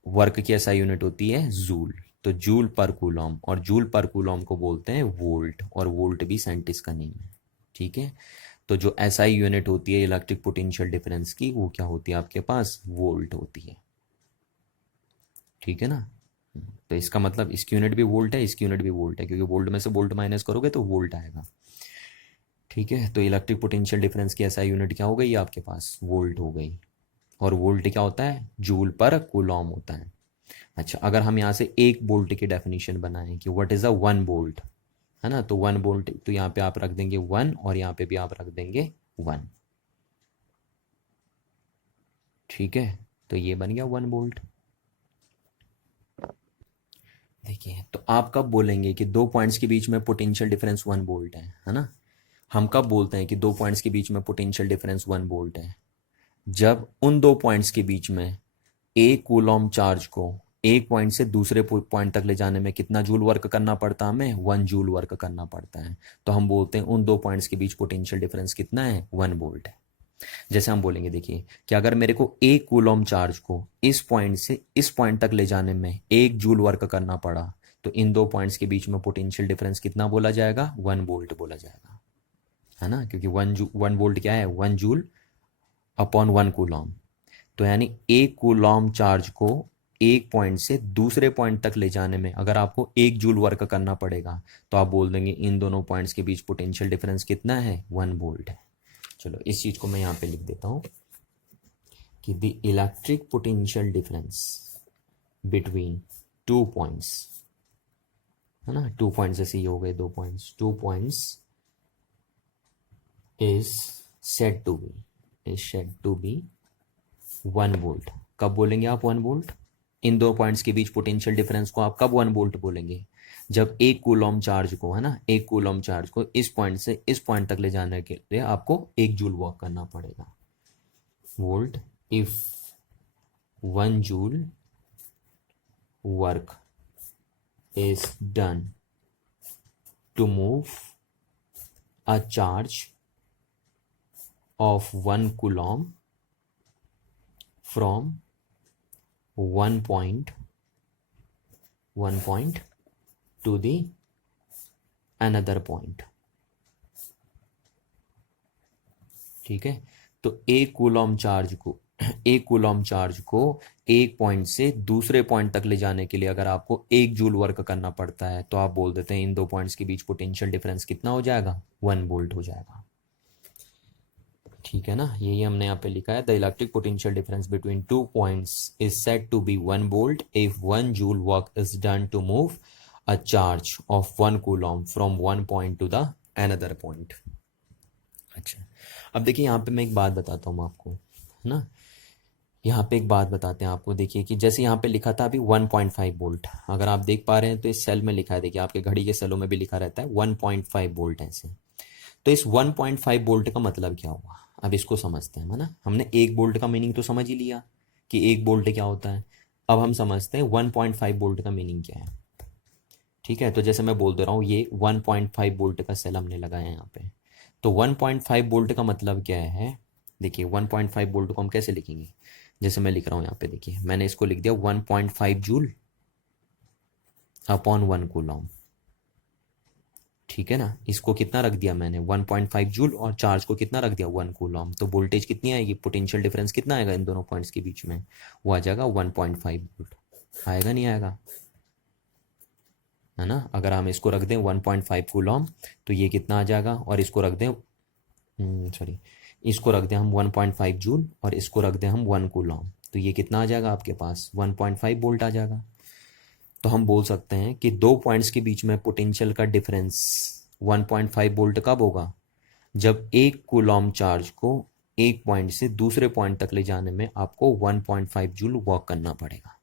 वर्क की एसआई यूनिट होती है जूल, तो जूल पर कूलॉम, और जूल पर कूलॉम को बोलते हैं वोल्ट, और वोल्ट भी साइंटिस्ट का नेम है। ठीक है, तो जो एसआई यूनिट होती है इलेक्ट्रिक पोटेंशियल डिफरेंस की, वो क्या होती है आपके पास, वोल्ट होती है। ठीक है ना, तो इसका मतलब इसकी यूनिट भी वोल्ट है, इसकी यूनिट भी वोल्ट है, क्योंकि वोल्ट में से वोल्ट माइनस करोगे तो वोल्ट आएगा। ठीक है, तो इलेक्ट्रिक पोटेंशियल डिफरेंस की एसआई यूनिट क्या हो गई आपके पास, वोल्ट हो गई। और वोल्ट क्या होता है, जूल पर कूलॉम होता है। अच्छा, अगर हम यहाँ से एक वोल्ट की डेफिनेशन बनाएं कि व्हाट इज अ 1 वोल्ट, है ना, तो 1 वोल्ट, तो यहाँ पे आप रख देंगे 1 और यहाँ पे भी आप रख देंगे 1। ठीक है, तो ये बन गया 1 वोल्ट। देखिए, तो आप कब बोलेंगे कि दो पॉइंट्स के बीच में पोटेंशियल डिफरेंस 1 वोल्ट है ना। हम कब बोलते हैं कि दो पॉइंट्स के बीच में पोटेंशियल डिफरेंस 1 वोल्ट है, जब उन दो पॉइंट्स के बीच में एक कूलॉम चार्ज को एक पॉइंट से दूसरे पॉइंट तक ले जाने में कितना जूल वर्क करना पड़ता है, हमें 1 जूल वर्क करना पड़ता है। तो हम बोलते हैं उन दो पॉइंट्स के बीच पोटेंशियल डिफरेंस कितना है, 1 वोल्ट है। जैसे हम बोलेंगे, देखिए कि अगर मेरे को एक कूलॉम चार्ज को इस पॉइंट से इस पॉइंट तक ले जाने में 1 जूल वर्क करना पड़ा, तो इन दो पॉइंट्स के बीच में पोटेंशियल डिफरेंस कितना बोला जाएगा, 1 वोल्ट बोला जाएगा, है ना, क्योंकि 1 वोल्ट क्या है, 1 जूल अपॉन 1 कूलॉम। तो यानी एक कूलॉम चार्ज को एक पॉइंट से दूसरे पॉइंट तक ले जाने में अगर आपको 1 जूल वर्क करना पड़ेगा, तो आप बोल देंगे इन दोनों पॉइंट्स के बीच पोटेंशियल डिफरेंस कितना है, 1 वोल्ट है। चलो इस चीज को मैं यहाँ पे लिख देता हूँ कि the electric potential difference between 2 points, है ना, 2 पॉइंट्स जैसे ये हो गए 2 points, 2 points is said to be 1 volt. कब बोलेंगे आप 1 वोल्ट, इन दो पॉइंट्स के बीच पोटेंशियल डिफरेंस को आप कब 1 वोल्ट बोलेंगे, जब एक कूलॉम चार्ज को, है ना, एक कूलॉम चार्ज को इस पॉइंट से इस पॉइंट तक ले जाने के लिए आपको 1 जूल वर्क करना पड़ेगा। Volt if 1 joule work is done to move a charge of 1 coulomb from one point to the another point। ठीक है, तो एक कूलॉम चार्ज को एक पॉइंट से दूसरे पॉइंट तक ले जाने के लिए अगर आपको 1 जूल वर्क करना पड़ता है, तो आप बोल देते हैं इन दो पॉइंट्स के बीच पोटेंशियल डिफरेंस कितना हो जाएगा, 1 वोल्ट हो जाएगा। ठीक है ना, यही हमने यहाँ पे लिखा है, the electric potential difference between 2 points is said to be 1 volt if 1 joule work is done to move a charge of 1 coulomb from one point to the another point. अच्छा, अब देखिए यहाँ पे मैं एक बात बताता हूँ आपको, है ना, यहाँ पे एक बात बताते हैं आपको। देखिए कि जैसे यहाँ पे लिखा था अभी 1.5 वोल्ट, अगर आप देख पा रहे हैं तो इस सेल में लिखा है, देखिए आपके घड़ी के सेलों में भी लिखा रहता है 1.5 वोल्ट ऐसे। तो इस 1.5 वोल्ट का मतलब क्या हुआ, अब इसको समझते हैं, है ना। हमने 1 वोल्ट का मीनिंग तो समझ ही लिया कि 1 वोल्ट क्या होता है। अब हम समझते हैं 1.5 वोल्ट का मीनिंग क्या है। ठीक है, तो जैसे मैं बोल दे रहा हूँ ये 1.5 वोल्ट का सेल हमने लगाया है यहाँ पे। तो 1.5 वोल्ट का मतलब क्या है, देखिए 1.5 वोल्ट को हम कैसे लिखेंगे, जैसे मैं लिख रहा हूँ यहाँ पे, देखिए मैंने इसको लिख दिया 1.5 जूल अपॉन 1 कूलॉम। ठीक है ना, इसको कितना रख दिया मैंने, 1.5 जूल, और चार्ज को कितना रख दिया, 1 कूलॉम। तो वोल्टेज कितनी आएगी, पोटेंशियल डिफरेंस कितना आएगा इन दोनों पॉइंट्स के बीच में, वो आ जाएगा 1.5 वोल्ट। आएगा नहीं आएगा, है ना। अगर हम इसको रख दें 1.5 कूलॉम, तो ये कितना आ जाएगा, और इसको रख दें सॉरी, इसको रख दें हम 1.5 जूल और इसको रख दें हम 1 कूलॉम, तो ये कितना आ जाएगा आपके पास, 1.5 वोल्ट आ जाएगा। तो हम बोल सकते हैं कि दो पॉइंट्स के बीच में पोटेंशियल का डिफरेंस 1.5 वोल्ट कब होगा, जब एक कूलॉम चार्ज को एक पॉइंट से दूसरे पॉइंट तक ले जाने में आपको 1.5 जूल वर्क करना पड़ेगा।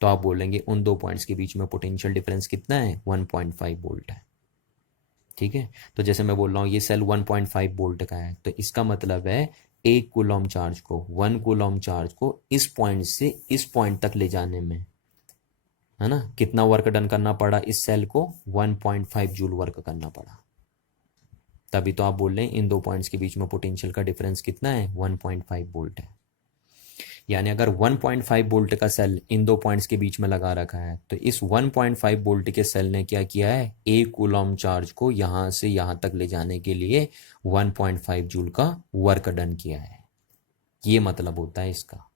तो आप बोलेंगे उन दो पॉइंट्स के बीच में पोटेंशियल डिफरेंस कितना है, 1.5 वोल्ट है। ठीक है, तो जैसे मैं बोल रहा हूँ ये सेल 1.5 वोल्ट का है, तो इसका मतलब है एक कूलॉम चार्ज को, 1 कूलॉम चार्ज को इस पॉइंट से इस पॉइंट तक ले जाने में, है ना, कितना वर्क डन करना पड़ा, इस सेल को 1.5 जूल वर्क करना पड़ा। तभी तो आप बोल रहे हैं इन दो पॉइंट्स के बीच में पोटेंशियल का डिफरेंस कितना है, 1.5 वोल्ट है। यानी अगर 1.5 वोल्ट का सेल इन दो पॉइंट्स के बीच में लगा रखा है, तो इस 1.5 वोल्ट के सेल ने क्या किया है, एक कूलॉम चार्ज को यहां से यहां तक ले जाने के लिए 1.5 जूल का वर्क डन किया है। ये मतलब होता है इसका।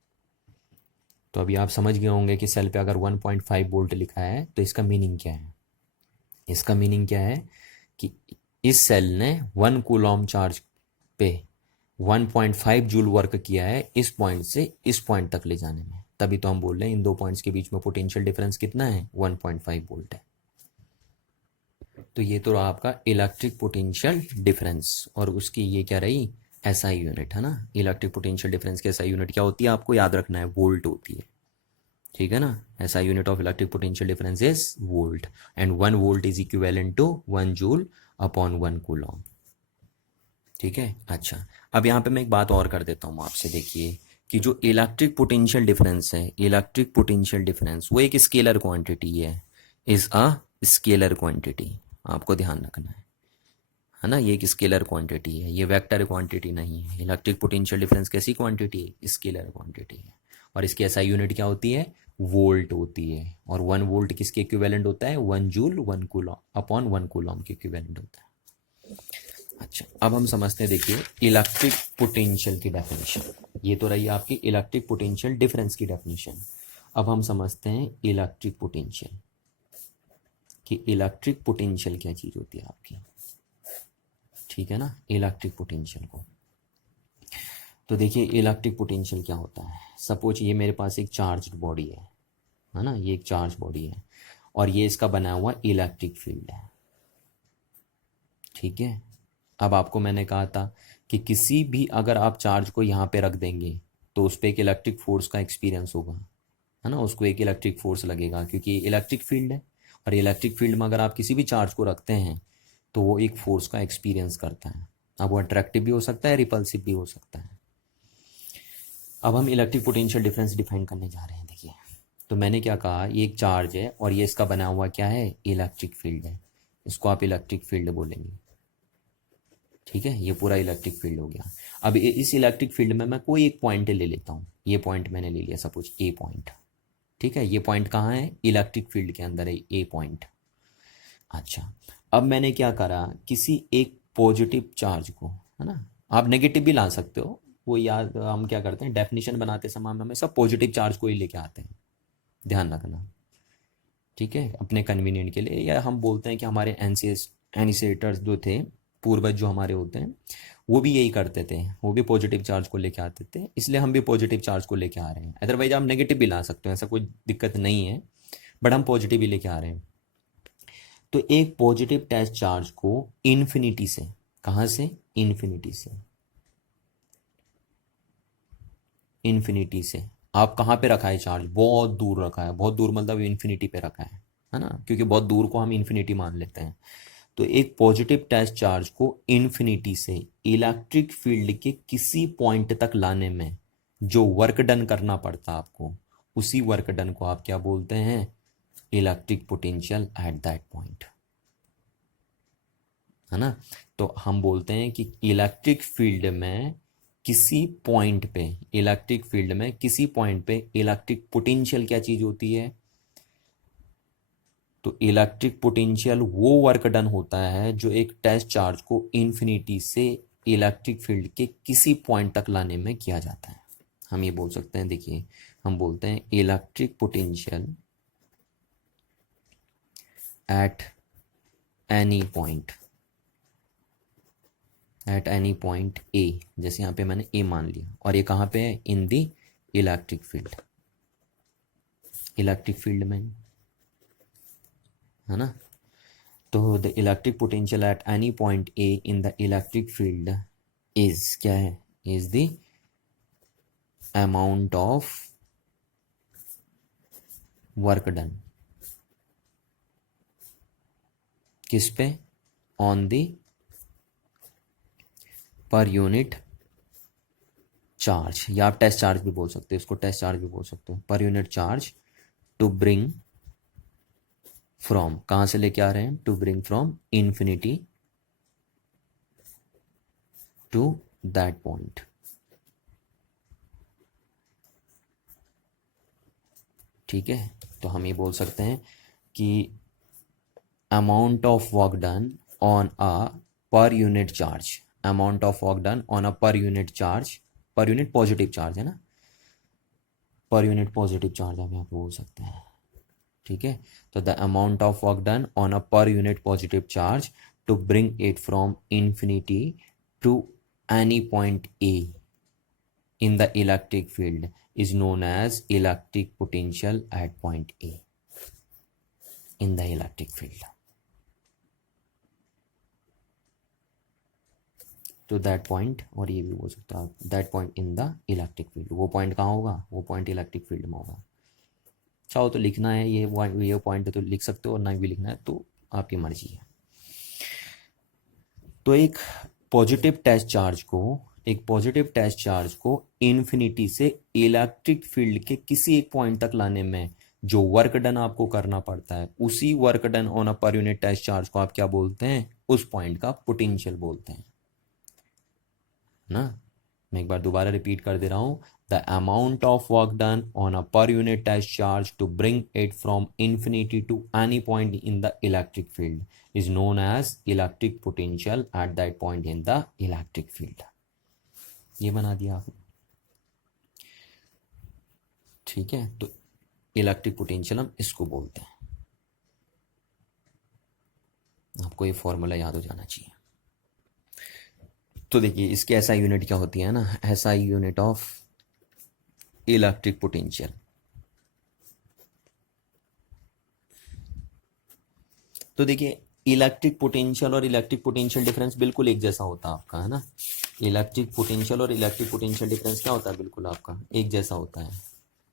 तो अभी आप समझ गए होंगे कि सेल पे अगर 1.5 वोल्ट लिखा है तो इसका मीनिंग क्या है। इसका मीनिंग क्या है कि इस सेल ने 1 कूलॉम चार्ज पे 1.5 जूल वर्क किया है इस पॉइंट से इस पॉइंट तक ले जाने में, तभी तो हम बोल रहे हैं इन दो पॉइंट्स के बीच में पोटेंशियल डिफरेंस कितना है, 1.5 वोल्ट है। तो ये तो रहा आपका इलेक्ट्रिक पोटेंशियल डिफरेंस, और उसकी ये क्या रही, एसआई यूनिट है ना। इलेक्ट्रिक पोटेंशियल डिफरेंस की एसआई यूनिट क्या होती है, आपको याद रखना है, वोल्ट होती है, ठीक है ना। SI unit of electric potential difference is volt, and 1 volt is equivalent to 1 joule upon 1 coulomb, ठीक है। अच्छा, अब यहाँ पे मैं एक बात और कर देता हूँ आपसे, देखिए कि जो इलेक्ट्रिक पोटेंशियल डिफरेंस है, इलेक्ट्रिक पोटेंशियल डिफरेंस वो एक scalar quantity is a scalar quantity, आपको ध्यान रखना है ना। ये एक स्केलर क्वांटिटी है, ये वेक्टर क्वांटिटी नहीं है। इलेक्ट्रिक पोटेंशियल डिफरेंस कैसी क्वांटिटी है, स्केलर क्वांटिटी है, और इसकी एसआई यूनिट क्या होती है, वोल्ट होती है। और 1 वोल्ट किसके इक्विवेलेंट होता है, 1 जूल 1 कूलॉम अपॉन 1 कूलॉम के इक्विवेलेंट होता है। अच्छा, अब हम समझते हैं, देखिए इलेक्ट्रिक पोटेंशियल की डेफिनेशन, ये तो रही आपकी इलेक्ट्रिक पोटेंशियल डिफरेंस की डेफिनेशन। अब हम समझते हैं इलेक्ट्रिक पोटेंशियल, कि इलेक्ट्रिक पोटेंशियल क्या चीज़ होती है आपकी, ठीक है ना। इलेक्ट्रिक पोटेंशियल को तो देखिए, इलेक्ट्रिक पोटेंशियल क्या होता है, सपोज ये मेरे पास एक चार्ज्ड बॉडी है ना, ये एक चार्ज बॉडी है, और ये इसका बना हुआ इलेक्ट्रिक फील्ड है, ठीक है। अब आपको मैंने कहा था कि किसी भी अगर आप चार्ज को यहाँ पे रख देंगे तो उस पर एक इलेक्ट्रिक फोर्स का एक्सपीरियंस होगा, है ना, उसको एक इलेक्ट्रिक फोर्स लगेगा, क्योंकि इलेक्ट्रिक फील्ड है, और इलेक्ट्रिक फील्ड में अगर आप किसी भी चार्ज को रखते हैं तो वो एक फोर्स का एक्सपीरियंस करता है। अब वो अट्रैक्टिव भी हो सकता है, रिपल्सिव भी हो सकता है। अब हम इलेक्ट्रिक पोटेंशियल डिफरेंस डिफाइन करने जा रहे हैं, देखिए। तो मैंने क्या कहा, ये एक चार्ज है और ये इसका बना हुआ क्या है, इलेक्ट्रिक फील्ड है, इसको आप इलेक्ट्रिक फील्ड बोलेंगे, ठीक है। ये पूरा इलेक्ट्रिक फील्ड हो गया। अब इस इलेक्ट्रिक फील्ड में मैं कोई एक पॉइंट ले लेता हूँ, ये पॉइंट मैंने ले लिया सपोज ए पॉइंट, ठीक है। ये पॉइंट कहाँ है, इलेक्ट्रिक फील्ड के अंदर है ए पॉइंट। अच्छा, अब मैंने क्या करा, किसी एक पॉजिटिव चार्ज को, है ना, आप नेगेटिव भी ला सकते हो, वो याद हम क्या करते हैं, डेफिनेशन बनाते समय हम हमेशा पॉजिटिव चार्ज को ही लेके आते हैं, ध्यान रखना, ठीक है, अपने कन्वीनियंट के लिए। या हम बोलते हैं कि हमारे एनिसेटर्स जो थे, पूर्वज जो हमारे होते हैं, वो भी यही करते थे, वो भी पॉजिटिव चार्ज को लेके आते थे, इसलिए हम भी पॉजिटिव चार्ज को लेके आ रहे हैं। अदरवाइज आप नेगेटिव भी ला सकते हो, ऐसा कोई दिक्कत नहीं है, बट हम पॉजिटिव ही लेके आ रहे हैं। तो एक पॉजिटिव टेस्ट चार्ज को इन्फिनिटी से, कहाँ से, इन्फिनिटी से, इन्फिनिटी से आप कहाँ पे रखा है चार्ज, बहुत दूर रखा है, बहुत दूर मतलब इन्फिनिटी पे रखा है ना, क्योंकि बहुत दूर को हम इन्फिनिटी मान लेते हैं। तो एक पॉजिटिव टेस्ट चार्ज को इन्फिनिटी से इलेक्ट्रिक फील्ड के किसी पॉइंट तक लाने में जो वर्क डन करना पड़ता है आपको, उसी वर्क डन को आप क्या बोलते हैं, electric potential at that point, है ना। तो हम बोलते हैं कि इलेक्ट्रिक फील्ड में किसी पॉइंट पे, इलेक्ट्रिक फील्ड में किसी पॉइंट पे इलेक्ट्रिक पोटेंशियल क्या चीज होती है, तो इलेक्ट्रिक पोटेंशियल वो वर्क डन होता है जो एक टेस्ट चार्ज को इन्फिनिटी से इलेक्ट्रिक फील्ड के किसी पॉइंट तक लाने में किया जाता है। हम ये बोल सकते हैं, देखिए हम बोलते हैं electric potential at any point, eight any point ए, जैसे यहाँ पे मैंने ए मान लिया, और ये कहाँ पे है, in the electric field, electric field में, है ना। तो the electric potential at any point A in the electric field is क्या है, is the amount of work done, किस पे, on the per unit charge, या आप टेस्ट चार्ज भी बोल सकते हो, इसको टेस्ट चार्ज भी बोल सकते हो, per unit charge to bring from, कहां से लेके आ रहे हैं, to bring from infinity to that point, ठीक है। तो हम ये बोल सकते हैं कि amount of work done on a per unit charge, amount of work done on a per unit charge, per unit positive charge है ना, पर यूनिट पॉजिटिव चार्ज आप यहाँ पे बोल सकते हैं, ठीक है। तो the amount of work done on a per unit positive charge to bring it from infinity to any point A in the electric field is known as electric potential at point A in the electric field. तो that point, और ये भी बोल सकते हो आप, that point in the electric field, वो point कहाँ होगा, वो पॉइंट इलेक्ट्रिक फील्ड में होगा। चाहो तो लिखना है ये पॉइंट तो लिख सकते हो, और ना भी लिखना है तो आपकी मर्जी है। तो एक पॉजिटिव टेस्ट चार्ज को इन्फिनिटी से इलेक्ट्रिक फील्ड के किसी एक पॉइंट तक लाने में जो वर्क डन आपको करना पड़ता है, उसी work done on a per unit test charge को आप क्या बोलते हैं, उस पॉइंट का पोटेंशियल बोलते हैं ना। मैं एक बार दोबारा रिपीट कर दे रहा हूं, the amount of work done on a per unit test charge to bring it from infinity to any point in the electric field is known as electric potential at that point in the electric field. ये बना दिया आपने, ठीक है। तो electric potential हम इसको बोलते हैं। आपको ये फॉर्मूला याद हो जाना चाहिए। तो देखिए इसकी एसआई यूनिट क्या होती है ना, SI unit of electric potential. तो देखिए इलेक्ट्रिक पोटेंशियल और इलेक्ट्रिक पोटेंशियल डिफरेंस बिल्कुल एक जैसा होता है आपका, है ना। इलेक्ट्रिक पोटेंशियल और इलेक्ट्रिक पोटेंशियल डिफरेंस क्या होता है, बिल्कुल आपका एक जैसा होता है।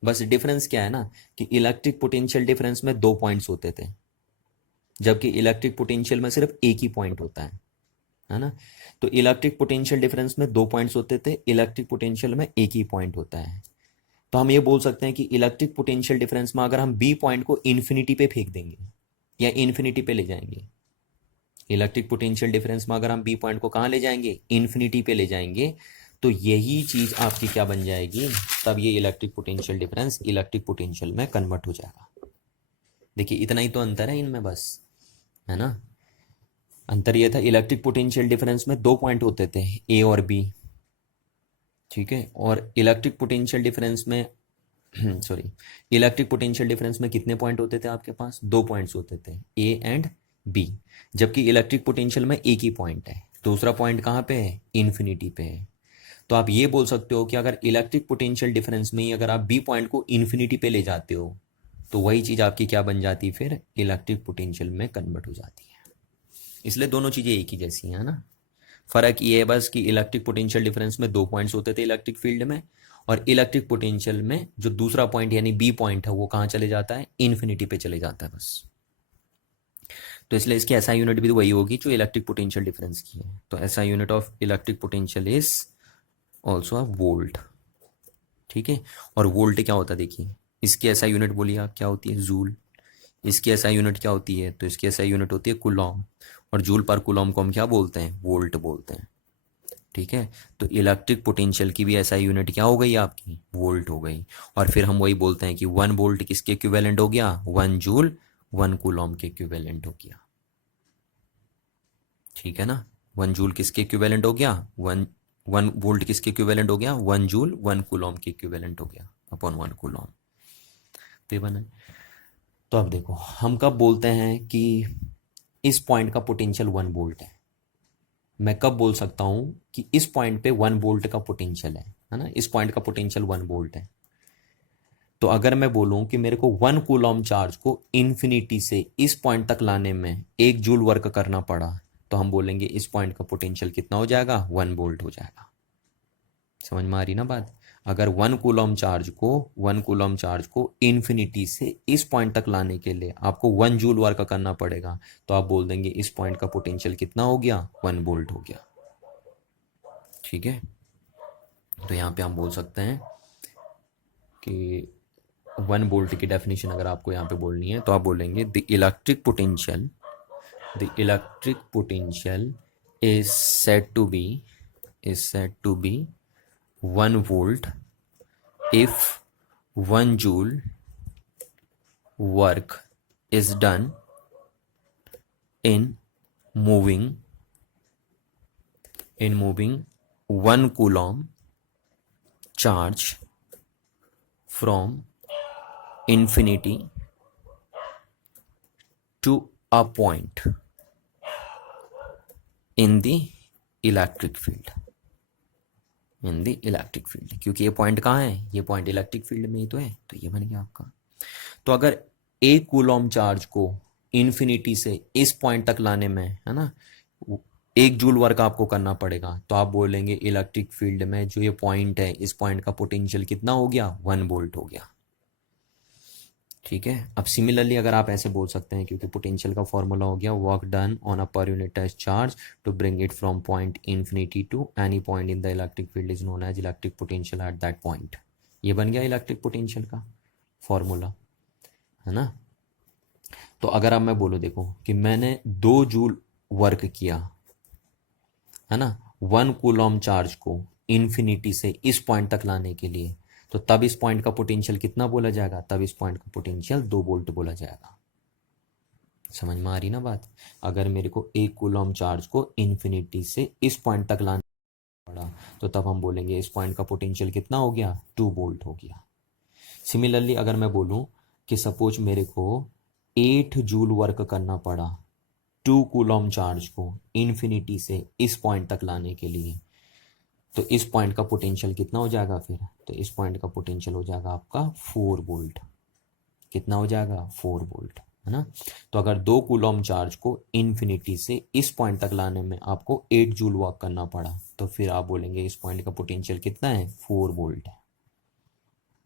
बस डिफरेंस क्या है ना कि इलेक्ट्रिक पोटेंशियल डिफरेंस में 2 पॉइंट्स होते थे, जबकि इलेक्ट्रिक पोटेंशियल में सिर्फ एक ही पॉइंट होता है ना। तो इलेक्ट्रिक पोटेंशियल डिफरेंस में 2 पॉइंट्स होते थे, इलेक्ट्रिक पोटेंशियल में एक ही पॉइंट होता है। तो हम ये बोल सकते हैं कि इलेक्ट्रिक पोटेंशियल डिफरेंस में अगर हम बी पॉइंट को इन्फिनिटी पे फेंक देंगे या इन्फिनिटी पे ले जाएंगे, इलेक्ट्रिक पोटेंशियल डिफरेंस में अगर हम बी पॉइंट को कहाँ ले जाएंगे, इन्फिनिटी पे ले जाएंगे, तो यही चीज आपकी क्या बन जाएगी, तब ये electric potential difference electric potential में कन्वर्ट हो जाएगा। देखिए इतना ही तो अंतर है इनमें बस, है ना। अंतर यह था इलेक्ट्रिक पोटेंशियल डिफरेंस में 2 पॉइंट होते थे, ए और बी, ठीक है। और इलेक्ट्रिक पोटेंशियल डिफरेंस में सॉरी, इलेक्ट्रिक पोटेंशियल डिफरेंस में कितने पॉइंट होते थे आपके पास, 2 पॉइंट्स होते थे, ए एंड बी। जबकि इलेक्ट्रिक पोटेंशियल में एक ही पॉइंट है, दूसरा पॉइंट कहाँ पे है, इन्फिनिटी पे है। तो आप ये बोल सकते हो कि अगर इलेक्ट्रिक पोटेंशियल डिफरेंस में ही अगर आप बी पॉइंट को इन्फिनिटी पे ले जाते हो, तो वही चीज आपकी क्या बन जाती है, फिर इलेक्ट्रिक पोटेंशियल में कन्वर्ट हो जाती है। इसलिए दोनों चीजें एक ही जैसी हैं ना। फर्क ये है बस कि इलेक्ट्रिक पोटेंशियल डिफरेंस में 2 पॉइंट्स होते थे इलेक्ट्रिक फील्ड में, और इलेक्ट्रिक पोटेंशियल में जो दूसरा पॉइंट यानी बी पॉइंट है वो कहाँ चले जाता है, इन्फिनिटी पे चले जाता है बस। तो इसलिए इसकी एसआई यूनिट भी वही होगी जो इलेक्ट्रिक पोटेंशियल डिफरेंस की है। तो SI unit of electric potential is also a volt, ठीक है। और वोल्ट क्या होता है, देखिए इसकी एसआई यूनिट बोलिए आप क्या होती है, जूल। इसकी एसआई यूनिट क्या होती है, तो इसकी एसआई यूनिट होती है कूलॉम, और जूल पर कूलॉम को हम क्या बोलते हैं, वोल्ट बोलते हैं, ठीक है। तो इलेक्ट्रिक पोटेंशियल की भी एसआई यूनिट क्या हो गई आपकी, वोल्ट हो गई। और फिर हम वही बोलते हैं कि 1 वोल्ट किसके इक्विवेलेंट हो गया, 1 जूल 1 कूलॉम के इक्विवेलेंट हो गया, ठीक है ना। 1 जूल किसके इक्विवेलेंट हो गया, 1 वोल्ट किसके इक्विवेलेंट हो गया, 1 जूल 1 कूलॉम के इक्विवेलेंट हो गया अपॉन 1 कूलॉम। तो ये बना। तो अब देखो हम कब बोलते हैं कि इस पॉइंट का पोटेंशियल 1 वोल्ट है, मैं कब बोल सकता हूं कि इस पॉइंट पे 1 वोल्ट का पोटेंशियल है ना, इस पॉइंट का पोटेंशियल 1 वोल्ट है। तो अगर मैं बोलूं कि मेरे को 1 कूलॉम चार्ज को इन्फिनिटी से इस पॉइंट तक लाने में 1 जूल वर्क करना पड़ा, तो हम बोलेंगे इस पॉइंट का पोटेंशियल कितना हो जाएगा, 1 वोल्ट हो जाएगा। समझ में आ रही ना बात। अगर 1 कूलॉम चार्ज को इन्फिनिटी से इस पॉइंट तक लाने के लिए आपको 1 जूल वर्क करना पड़ेगा, तो आप बोल देंगे इस पॉइंट का पोटेंशियल कितना हो गया, 1 वोल्ट हो गया, ठीक है। तो यहां पे हम बोल सकते हैं कि 1 वोल्ट की डेफिनेशन अगर आपको यहां पे बोलनी है तो आप बोलेंगे the electric potential is said to be 1 volt if 1 joule work is done in moving 1 coulomb charge from infinity to a point in the electric field, in the electric field, क्योंकि ये पॉइंट कहाँ है, ये point electric field में ही तो है, तो ये बन गया आपका। तो अगर एक कूलॉम चार्ज को इन्फिनिटी से इस पॉइंट तक लाने में, है ना, 1 जूल वर्क आपको करना पड़ेगा, तो आप बोलेंगे इलेक्ट्रिक फील्ड में जो ये पॉइंट है, इस पॉइंट का पोटेंशियल कितना हो गया, 1 वोल्ट हो गया। ठीक है। अब सिमिलरली अगर आप ऐसे बोल सकते हैं, क्योंकि पोटेंशियल का फॉर्मूला हो गया work done on a per unit test charge to bring it from point infinity to any point in the electric field is known as electric potential at that point. ये बन गया electric potential का formula, है ना। तो अगर अब मैं बोलूँ, देखो कि मैंने 2 जूल वर्क किया, है ना, 1 कूलॉम चार्ज को इन्फिनिटी से इस पॉइंट तक लाने के लिए, तो तब इस पॉइंट का पोटेंशियल कितना बोला जाएगा, तब इस पॉइंट का पोटेंशियल 2 वोल्ट बोला जाएगा। समझ में आ रही ना बात। अगर मेरे को 1 कूलॉम चार्ज को इन्फिनिटी से इस पॉइंट तक लाना पड़ा, तो तब हम बोलेंगे इस पॉइंट का पोटेंशियल कितना हो गया, 2 वोल्ट हो गया। सिमिलरली अगर मैं बोलूं कि सपोज मेरे को 8 जूल वर्क करना पड़ा 2 कूलॉम चार्ज को इन्फिनिटी से इस पॉइंट तक लाने के लिए, तो इस पॉइंट का पोटेंशियल कितना हो जाएगा फिर, तो इस पॉइंट का पोटेंशियल हो जाएगा आपका 4 वोल्ट। कितना हो जाएगा, 4 वोल्ट, है ना। तो अगर 2 कूलॉम चार्ज को इन्फिनिटी से इस पॉइंट तक लाने में आपको 8 जूल वर्क करना पड़ा, तो फिर आप बोलेंगे इस पॉइंट का पोटेंशियल कितना है, 4 वोल्ट है।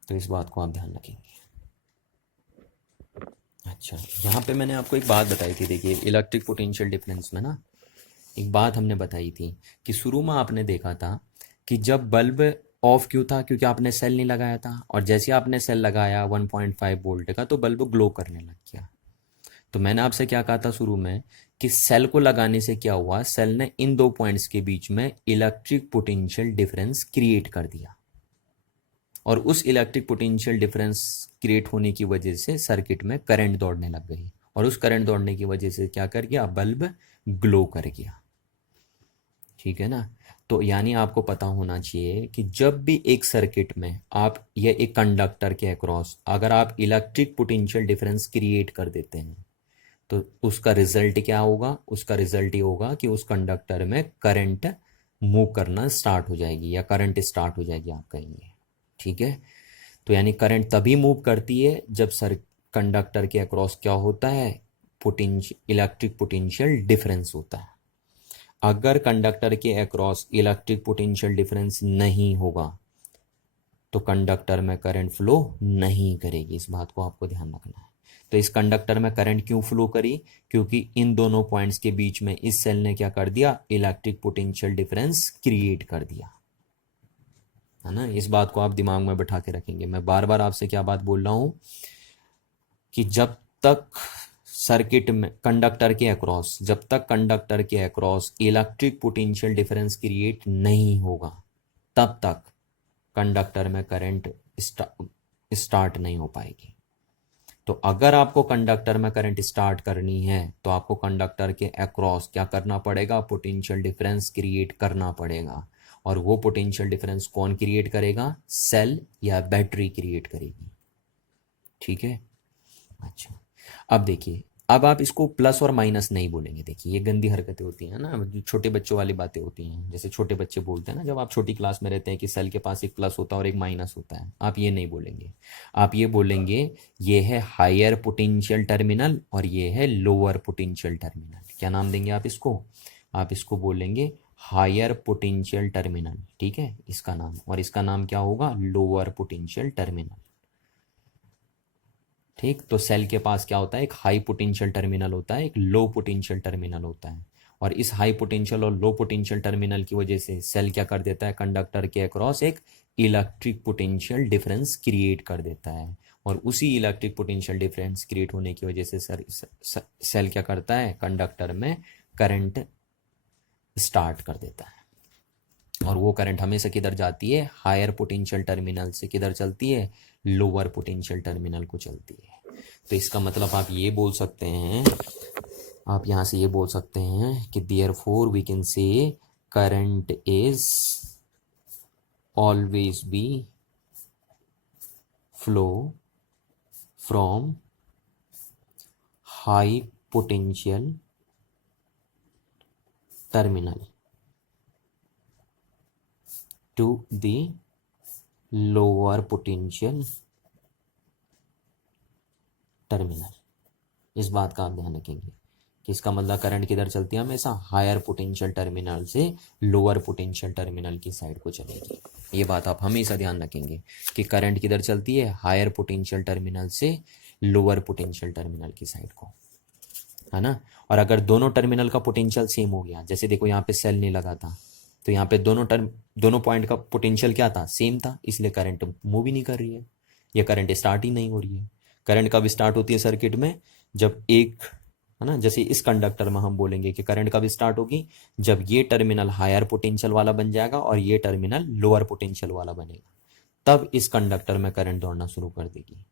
तो इस बात को आप ध्यान रखेंगे। अच्छा, यहाँ पे मैंने आपको एक बात बताई थी, देखिए इलेक्ट्रिक पोटेंशियल डिफरेंस में ना एक बात हमने बताई थी कि शुरू में आपने देखा था कि जब बल्ब ऑफ क्यों था, क्योंकि आपने सेल नहीं लगाया था, और जैसे आपने सेल लगाया 1.5 वोल्ट का, तो बल्ब ग्लो करने लग गया। तो मैंने आपसे क्या कहा था शुरू में कि सेल को लगाने से क्या हुआ, सेल ने इन 2 पॉइंट्स के बीच में इलेक्ट्रिक पोटेंशियल डिफरेंस क्रिएट कर दिया, और उस इलेक्ट्रिक पोटेंशियल डिफरेंस क्रिएट होने की वजह से सर्किट में करंट दौड़ने लग गई, और उस करंट दौड़ने की वजह से क्या कर गया, बल्ब ग्लो कर गया। ठीक है ना। तो यानी आपको पता होना चाहिए कि जब भी एक सर्किट में आप या एक कंडक्टर के अक्रॉस अगर आप इलेक्ट्रिक पोटेंशियल डिफरेंस क्रिएट कर देते हैं, तो उसका रिजल्ट क्या होगा, उसका रिजल्ट ये होगा कि उस कंडक्टर में करंट मूव करना स्टार्ट हो जाएगी, या करंट स्टार्ट हो जाएगी आप कहेंगे। ठीक है। तो यानी करंट तभी मूव करती है जब सर कंडक्टर के अक्रॉस क्या होता है, पोटेंशियल इलेक्ट्रिक पोटेंशियल डिफरेंस होता है। अगर कंडक्टर के अक्रॉस इलेक्ट्रिक पोटेंशियल डिफरेंस नहीं होगा, तो कंडक्टर में करंट फ्लो नहीं करेगी। इस बात को आपको ध्यान रखना है। तो इस कंडक्टर में करंट क्यों फ्लो करी, क्योंकि इन दोनों पॉइंट्स के बीच में इस सेल ने क्या कर दिया, इलेक्ट्रिक पोटेंशियल डिफरेंस क्रिएट कर दिया, है ना। इस बात को आप दिमाग में बैठा के रखेंगे। मैं बार बार आपसे क्या बात बोल रहा हूं कि जब तक सर्किट में कंडक्टर के अक्रॉस, जब तक कंडक्टर के across electric potential difference create नहीं होगा, तब तक कंडक्टर में करंट स्टार्ट नहीं हो पाएगी। तो अगर आपको कंडक्टर में करंट स्टार्ट करनी है, तो आपको कंडक्टर के अक्रॉस क्या करना पड़ेगा, पोटेंशियल डिफरेंस क्रिएट करना पड़ेगा। और वो पोटेंशियल डिफरेंस कौन क्रिएट करेगा, सेल या बैटरी क्रिएट करेगी। ठीक है। अच्छा, अब देखिए, अब आप इसको प्लस और माइनस नहीं बोलेंगे। देखिए ये गंदी हरकतें होती हैं ना, जो छोटे बच्चों वाली बातें होती हैं, जैसे छोटे बच्चे बोलते हैं ना जब आप छोटी क्लास में रहते हैं कि सेल के पास एक प्लस होता है और एक माइनस होता है। आप ये नहीं बोलेंगे, आप ये बोलेंगे ये है हायर पोटेंशियल टर्मिनल और ये है लोअर पोटेंशियल टर्मिनल। क्या नाम देंगे आप इसको, आप इसको बोलेंगे हायर पोटेंशियल टर्मिनल। ठीक है, इसका नाम, और इसका नाम क्या होगा, लोअर पोटेंशियल टर्मिनल। ठीक, तो सेल के पास क्या होता है, एक हाई पोटेंशियल टर्मिनल होता है, एक लो पोटेंशियल टर्मिनल होता है। और इस हाई पोटेंशियल और लो पोटेंशियल टर्मिनल की वजह से सेल क्या कर देता है, कंडक्टर के अक्रॉस एक इलेक्ट्रिक पोटेंशियल डिफरेंस क्रिएट कर देता है। और उसी इलेक्ट्रिक पोटेंशियल डिफरेंस क्रिएट होने की वजह से सेल क्या करता है, कंडक्टर में करंट स्टार्ट कर देता है। और वो करंट हमेशा किधर जाती है, हायर पोटेंशियल टर्मिनल से किधर चलती है, लोअर पोटेंशियल टर्मिनल को चलती है। तो इसका मतलब आप ये बोल सकते हैं, आप यहां से ये बोल सकते हैं कि therefore we can say current is always be flow from high potential terminal to the lower potential terminal. इस बात का आप ध्यान रखेंगे कि इसका मतलब करंट किधर चलती है, हमेशा हायर पोटेंशियल टर्मिनल से लोअर पोटेंशियल टर्मिनल की साइड को चलेगी। ये बात आप हमेशा ध्यान रखेंगे कि करंट किधर चलती है, हायर पोटेंशियल टर्मिनल से लोअर पोटेंशियल टर्मिनल की साइड को, है ना। और अगर दोनों टर्मिनल का पोटेंशियल सेम हो गया, जैसे देखो यहाँ पे सेल नहीं लगा था, तो यहाँ पे दोनों पॉइंट का पोटेंशियल क्या था, सेम था, इसलिए करंट मूव ही नहीं कर रही है, ये करंट स्टार्ट ही नहीं हो रही है। करंट कब स्टार्ट होती है सर्किट में, जब एक, है ना, जैसे इस कंडक्टर में हम बोलेंगे कि करंट कब स्टार्ट होगी, जब ये टर्मिनल हायर पोटेंशियल वाला बन जाएगा और ये टर्मिनल लोअर पोटेंशियल वाला बनेगा, तब इस कंडक्टर में करंट दौड़ना शुरू कर देगी।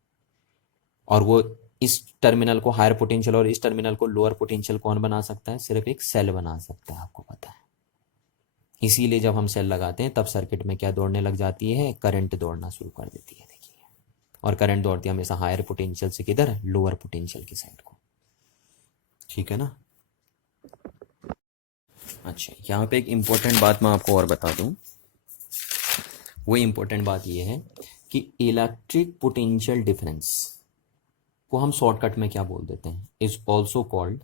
और वो इस टर्मिनल को हायर पोटेंशियल और इस टर्मिनल को लोअर पोटेंशियल कौन बना सकता है, सिर्फ एक सेल बना सकता है, आपको पता है। इसीलिए जब हम सेल लगाते हैं तब सर्किट में क्या दौड़ने लग जाती है, करंट दौड़ना शुरू कर देती है, देखिए। और करंट दौड़ती है हमेशा हायर पोटेंशियल से किधर, लोअर पोटेंशियल की साइड को, ठीक है ना। अच्छा, यहाँ पे एक इम्पोर्टेंट बात मैं आपको और बता दूं। वो इम्पोर्टेंट बात ये है कि इलेक्ट्रिक पोटेंशियल डिफरेंस को हम शॉर्टकट में क्या बोल देते हैं, इज ऑल्सो कॉल्ड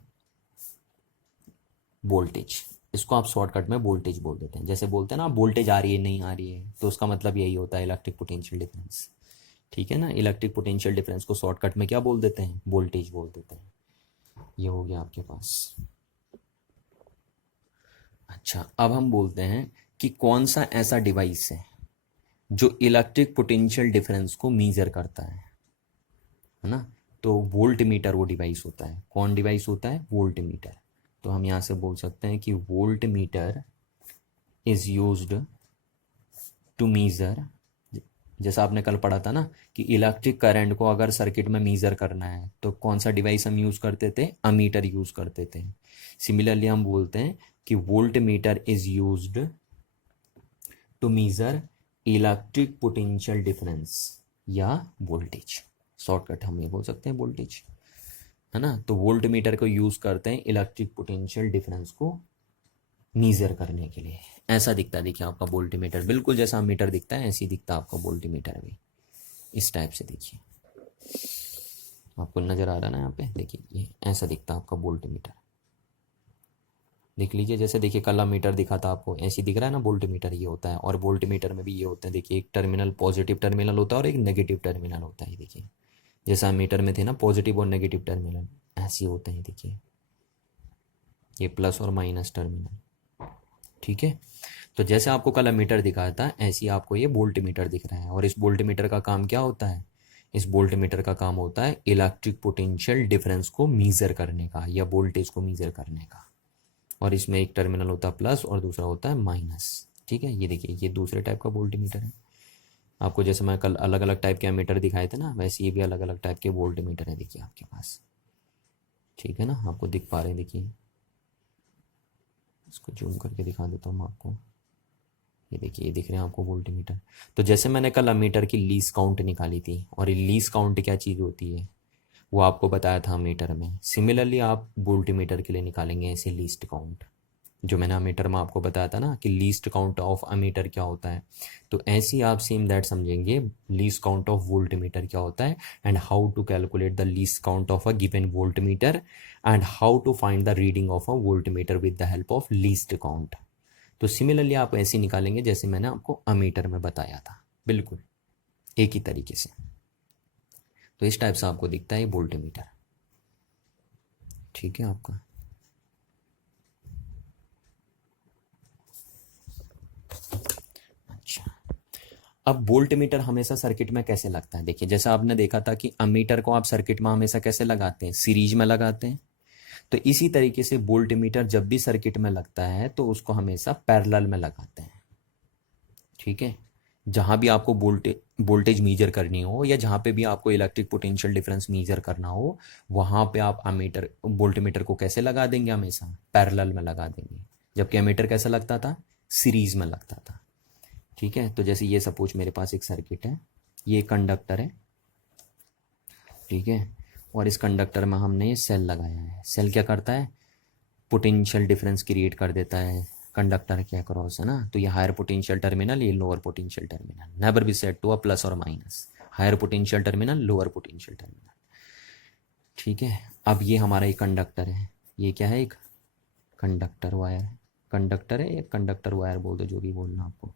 वोल्टेज। इसको आप शॉर्टकट में वोल्टेज बोल देते हैं। जैसे बोलते हैं ना वोल्टेज आ रही है नहीं आ रही है, तो उसका मतलब यही होता है इलेक्ट्रिक पोटेंशियल डिफरेंस, ठीक है ना। इलेक्ट्रिक पोटेंशियल डिफरेंस को शॉर्टकट में क्या बोल देते हैं, वोल्टेज बोल देते हैं। ये हो गया आपके पास। अच्छा, अब हम बोलते हैं कि कौन सा ऐसा डिवाइस है जो इलेक्ट्रिक पोटेंशियल डिफरेंस को मीजर करता है ना। तो वोल्ट मीटर वो डिवाइस होता है। कौन डिवाइस होता है, वोल्ट मीटर। तो हम यहाँ से बोल सकते हैं कि volt meter is used to measure, जैसा आपने कल पढ़ा था ना कि इलेक्ट्रिक करंट को अगर सर्किट में मीजर करना है तो कौन सा डिवाइस हम यूज करते थे, अमीटर यूज करते थे। सिमिलरली हम बोलते हैं कि volt meter is used to measure electric potential difference या वोल्टेज। शॉर्टकट हम ये बोल सकते हैं वोल्टेज, है ना। तो वोल्ट मीटर को यूज करते हैं इलेक्ट्रिक पोटेंशियल डिफरेंस को मीजर करने के लिए। ऐसा दिखता है, देखिए आपका वोल्ट मीटर बिल्कुल जैसा मीटर दिखता है ऐसे ही दिखता है आपका वोल्ट मीटर भी, इस टाइप से। देखिए आपको नजर आ रहा है ना यहाँ पे, देखिए ये ऐसा दिखता है आपका वोल्ट मीटर। देख लीजिए, जैसे देखिए कल मीटर दिखा था आपको, ऐसे दिख रहा है ना वोल्ट मीटर, ये होता है। और वोल्ट मीटर में भी ये होता है, देखिए एक टर्मिनल पॉजिटिव टर्मिनल होता है और एक नेगेटिव टर्मिनल होता है। देखिए जैसा मीटर में थे ना पॉजिटिव और नेगेटिव टर्मिनल, ऐसे होते हैं। देखिए ये प्लस और माइनस टर्मिनल, ठीक है। तो जैसे आपको कल मीटर दिखाया था ऐसे ही आपको ये वोल्ट मीटर दिख रहा है। और इस वोल्ट मीटर का काम क्या होता है, इस वोल्ट मीटर का काम होता है इलेक्ट्रिक पोटेंशियल डिफरेंस को मीजर करने का या वोल्टेज को मीजर करने का। और इसमें एक टर्मिनल होता है प्लस और दूसरा होता है माइनस, ठीक है। ये देखिए ये दूसरे टाइप का वोल्ट मीटर है। आपको जैसे मैं कल अलग अलग टाइप के मीटर दिखाए थे ना, वैसे ये भी अलग अलग टाइप के वोल्ट मीटर है, देखिए आपके पास, ठीक है ना। आपको दिख पा रहे हैं, देखिए इसको जूम करके दिखा देता हूँ आपको। ये देखिए ये दिख रहे हैं आपको वोल्ट मीटर। तो जैसे मैंने कल मीटर की लीस्ट काउंट निकाली थी, और ये लीस्ट काउंट क्या चीज़ होती है वो आपको बताया था मीटर में। सिमिलरली आप वोल्ट मीटर के लिए निकालेंगे ऐसे लीस्ट काउंट, जो मैंने मीटर में आपको बताया था ना कि लीस्ट काउंट ऑफ अमीटर क्या होता है। तो ऐसे ही आप सेम दैट समझेंगे least count of volt meter क्या होता है, and how to calculate the least count of a given volt meter, and how to find the reading of a volt meter with the help of least count. तो similarly आप ऐसे निकालेंगे जैसे मैंने आपको अमीटर में बताया था, बिल्कुल एक ही तरीके से। तो इस टाइप से आपको दिखता है वोल्ट मीटर, ठीक है आपका। अच्छा, अब वोल्ट मीटर हमेशा सर्किट में कैसे लगता है, देखिए जैसा आपने देखा था कि अमीटर को आप सर्किट में हमेशा कैसे लगाते हैं, सीरीज में लगाते हैं। तो इसी तरीके से वोल्ट मीटर जब भी सर्किट में लगता है तो उसको हमेशा पैरेलल में लगाते हैं, ठीक है। जहां भी आपको वोल्टेज मीजर करनी हो या जहां पे भी आपको इलेक्ट्रिक पोटेंशियल डिफरेंस मीजर करना हो, वहां पे आप अमीटर वोल्ट मीटर को कैसे लगा देंगे, हमेशा पैरेलल में लगा देंगे। जबकि अमीटर कैसा लगता था, सीरीज में लगता था, ठीक है। तो जैसे ये सपोज मेरे पास एक सर्किट है, ये कंडक्टर है, ठीक है। और इस कंडक्टर में हमने सेल लगाया है। सेल क्या करता है, पोटेंशियल डिफरेंस क्रिएट कर देता है कंडक्टर के अक्रॉस, है ना। तो ये हायर पोटेंशियल टर्मिनल, ये lower potential terminal, never be set to a plus और minus, higher potential terminal, lower potential terminal. ठीक है, अब ये हमारा एक कंडक्टर है, ये क्या है, एक कंडक्टर वायर, कंडक्टर है या कंडक्टर वायर बोल दो, जो भी बोलना आपको।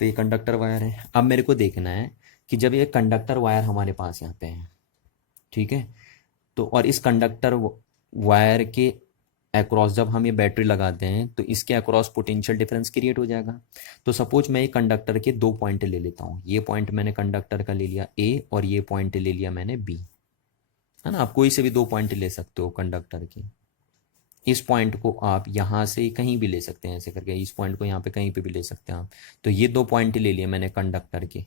तो ये कंडक्टर वायर है। अब मेरे को देखना है कि जब ये कंडक्टर वायर हमारे पास यहाँ पे है, ठीक है, तो और इस कंडक्टर वायर के अक्रॉस जब हम ये बैटरी लगाते हैं तो इसके अक्रॉस पोटेंशियल डिफरेंस क्रिएट हो जाएगा। तो सपोज मैं ये कंडक्टर के 2 पॉइंट ले लेता हूँ, ये पॉइंट मैंने कंडक्टर का ले लिया A और ये पॉइंट ले लिया मैंने B, है ना। आप कोई से भी 2 पॉइंट ले सकते हो कंडक्टर के। इस पॉइंट को आप यहाँ से कहीं भी ले सकते हैं ऐसे करके, इस पॉइंट को यहाँ पे कहीं पे भी ले सकते हैं आप। तो ये 2 पॉइंट ले लिए मैंने कंडक्टर के,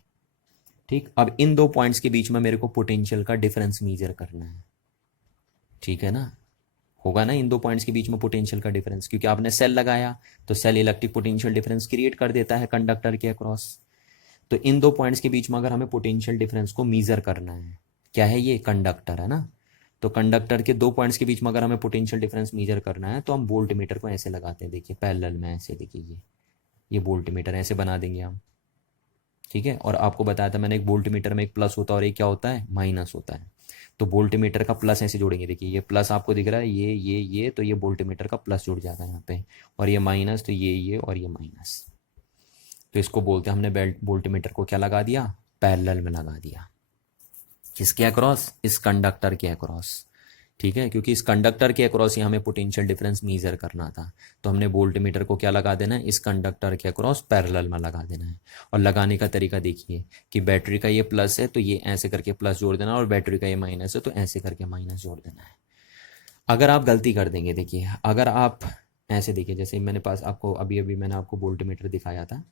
ठीक। अब इन 2 पॉइंट्स के बीच में मेरे को पोटेंशियल का डिफरेंस मेजर करना है, ठीक है ना। होगा ना इन 2 पॉइंट्स के बीच में पोटेंशियल का डिफरेंस, क्योंकि आपने सेल लगाया तो cell electric potential difference create कर देता है कंडक्टर के अक्रॉस। तो इन 2 पॉइंट्स के बीच में अगर हमें पोटेंशियल डिफरेंस को मेजर करना है, क्या है ये कंडक्टर, है ना। तो कंडक्टर के 2 पॉइंट्स के बीच में अगर हमें पोटेंशियल डिफरेंस मेजर करना है तो हम वोल्ट मीटर को ऐसे लगाते हैं, देखिए पैरेलल में ऐसे, देखिए ये वोल्ट मीटर ऐसे बना देंगे हम, ठीक है। और आपको बताया था मैंने एक वोल्ट मीटर में एक प्लस होता है और एक क्या होता है, माइनस होता है। तो वोल्ट मीटर का प्लस ऐसे जोड़ेंगे, देखिए ये प्लस आपको दिख रहा है, ये तो ये वोल्ट मीटर का प्लस जुड़ जाता है यहाँ पे, और ये माइनस, तो ये और ये माइनस। तो इसको बोलते हैं हमने वोल्ट मीटर को क्या लगा दिया, पैरेलल में लगा दिया। किसके अक्रॉस, इस कंडक्टर के अक्रॉस, ठीक है। क्योंकि इस कंडक्टर के अक्रॉस ही हमें पोटेंशियल डिफरेंस मेजर करना था, तो हमने वोल्ट मीटर को क्या लगा देना है, इस कंडक्टर के अक्रॉस पैरेलल में लगा देना है। और लगाने का तरीका देखिए कि बैटरी का ये प्लस है तो ये ऐसे करके प्लस जोड़ देना, और बैटरी का ये माइनस है तो ऐसे करके माइनस जोड़ देना है। अगर आप गलती कर देंगे, देखिए अगर आप ऐसे देखिए, जैसे मैंने पास आपको अभी मैंने आपको वोल्ट मीटर दिखाया था,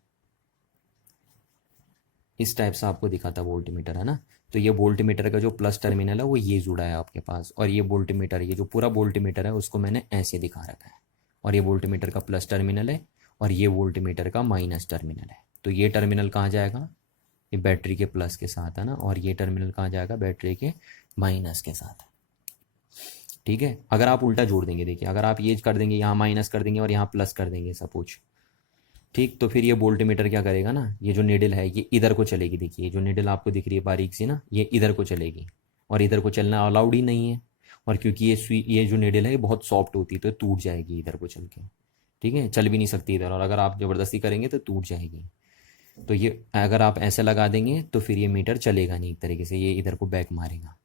इस टाइप से आपको दिखा था वोल्ट मीटर, है ना। तो ये वोल्ट मीटर का जो प्लस टर्मिनल है वो ये जुड़ा है आपके पास, और ये वोल्ट मीटर, ये जो पूरा वोल्ट मीटर है उसको मैंने ऐसे दिखा रखा है, और ये वोल्ट मीटर का प्लस टर्मिनल है और ये वोल्ट मीटर का माइनस टर्मिनल है। तो ये टर्मिनल कहाँ जाएगा, ये बैटरी के प्लस के साथ, है ना, और ये टर्मिनल कहाँ जाएगा, बैटरी के माइनस के साथ, ठीक है। अगर आप उल्टा जोड़ देंगे, देखिए अगर आप ये कर देंगे, यहाँ माइनस कर देंगे और यहाँ प्लस कर देंगे सपोज, ठीक, तो फिर ये वोल्ट मीटर क्या करेगा ना, ये जो नीडल है ये इधर को चलेगी, देखिए जो नीडल आपको दिख रही है बारीक सी ना, ये इधर को चलेगी, और इधर को चलना अलाउड ही नहीं है। और क्योंकि ये जो नीडल है ये बहुत सॉफ्ट होती है तो टूट जाएगी इधर को चल के, ठीक है, चल भी नहीं सकती इधर, और अगर आप ज़बरदस्ती करेंगे तो टूट जाएगी। तो ये अगर आप ऐसे लगा देंगे तो फिर ये मीटर चलेगा नहीं, एक तरीके से ये इधर को बैक मारेगा,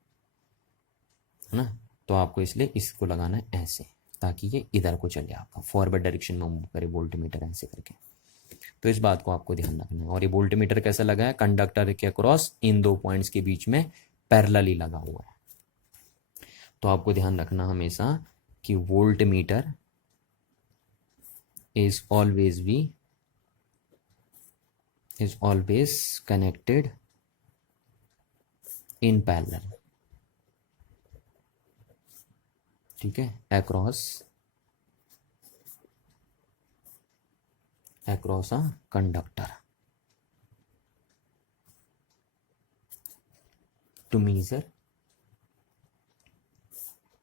है ना। तो आपको इसलिए इसको लगाना है ऐसे, ताकि ये इधर को चले, आपका फॉरवर्ड डायरेक्शन में मूव करे वोल्ट मीटर ऐसे करके। तो इस बात को आपको ध्यान रखना है। और ये वोल्ट मीटर कैसा लगा है, कंडक्टर के अक्रॉस इन 2 पॉइंट्स के बीच में पैरेलली लगा हुआ है। तो आपको ध्यान रखना हमेशा कि volt meter is always connected in parallel, ठीक है, across a conductor to measure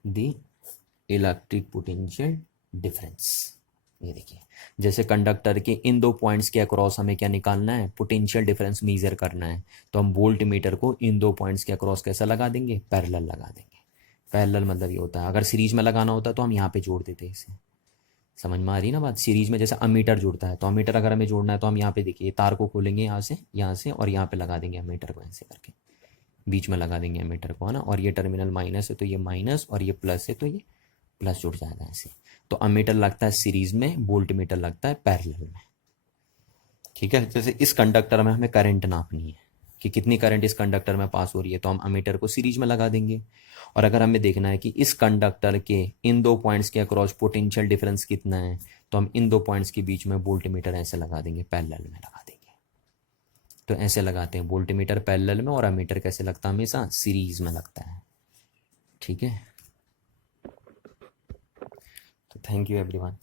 the electric potential difference। ये देखिए, जैसे कंडक्टर के इन 2 पॉइंट्स के अक्रॉस हमें क्या निकालना है, पोटेंशियल डिफरेंस मेजर करना है, तो हम वोल्ट मीटर को इन 2 पॉइंट्स के अक्रॉस कैसा लगा देंगे, पैरेलल लगा देंगे। पैरेलल मतलब ये होता है, अगर सीरीज में लगाना होता तो हम यहाँ पे जोड़ देते इसे, समझ में आ रही ना बात। सीरीज में जैसे अमीटर जुड़ता है, तो अमीटर अगर हमें जोड़ना है तो हम यहाँ पे देखिए तार को खोलेंगे यहाँ से और यहाँ पे लगा देंगे अमीटर को, ऐसे करके बीच में लगा देंगे अमीटर को, है ना। और ये टर्मिनल माइनस है तो ये माइनस, और ये प्लस है तो ये प्लस जुड़ जाएगा ऐसे। तो अमीटर लगता है सीरीज में, वोल्ट मीटर लगता है पैरेलल में, ठीक है। जैसे इस कंडक्टर में हमें करंट नापनी है कि कितनी करंट इस कंडक्टर में पास हो रही है, तो हम अमीटर को सीरीज में लगा देंगे। और अगर हमें देखना है कि इस कंडक्टर के इन 2 पॉइंट्स के अक्रॉस पोटेंशियल डिफरेंस कितना है, तो हम इन 2 पॉइंट्स के बीच में वोल्ट मीटर ऐसे लगा देंगे, पैरेलल में लगा देंगे। तो ऐसे लगाते हैं वोल्ट मीटर पैरेलल में, और अमीटर कैसे लगता है, हमेशा सीरीज में लगता है, ठीक है। तो थैंक यू एवरीवन।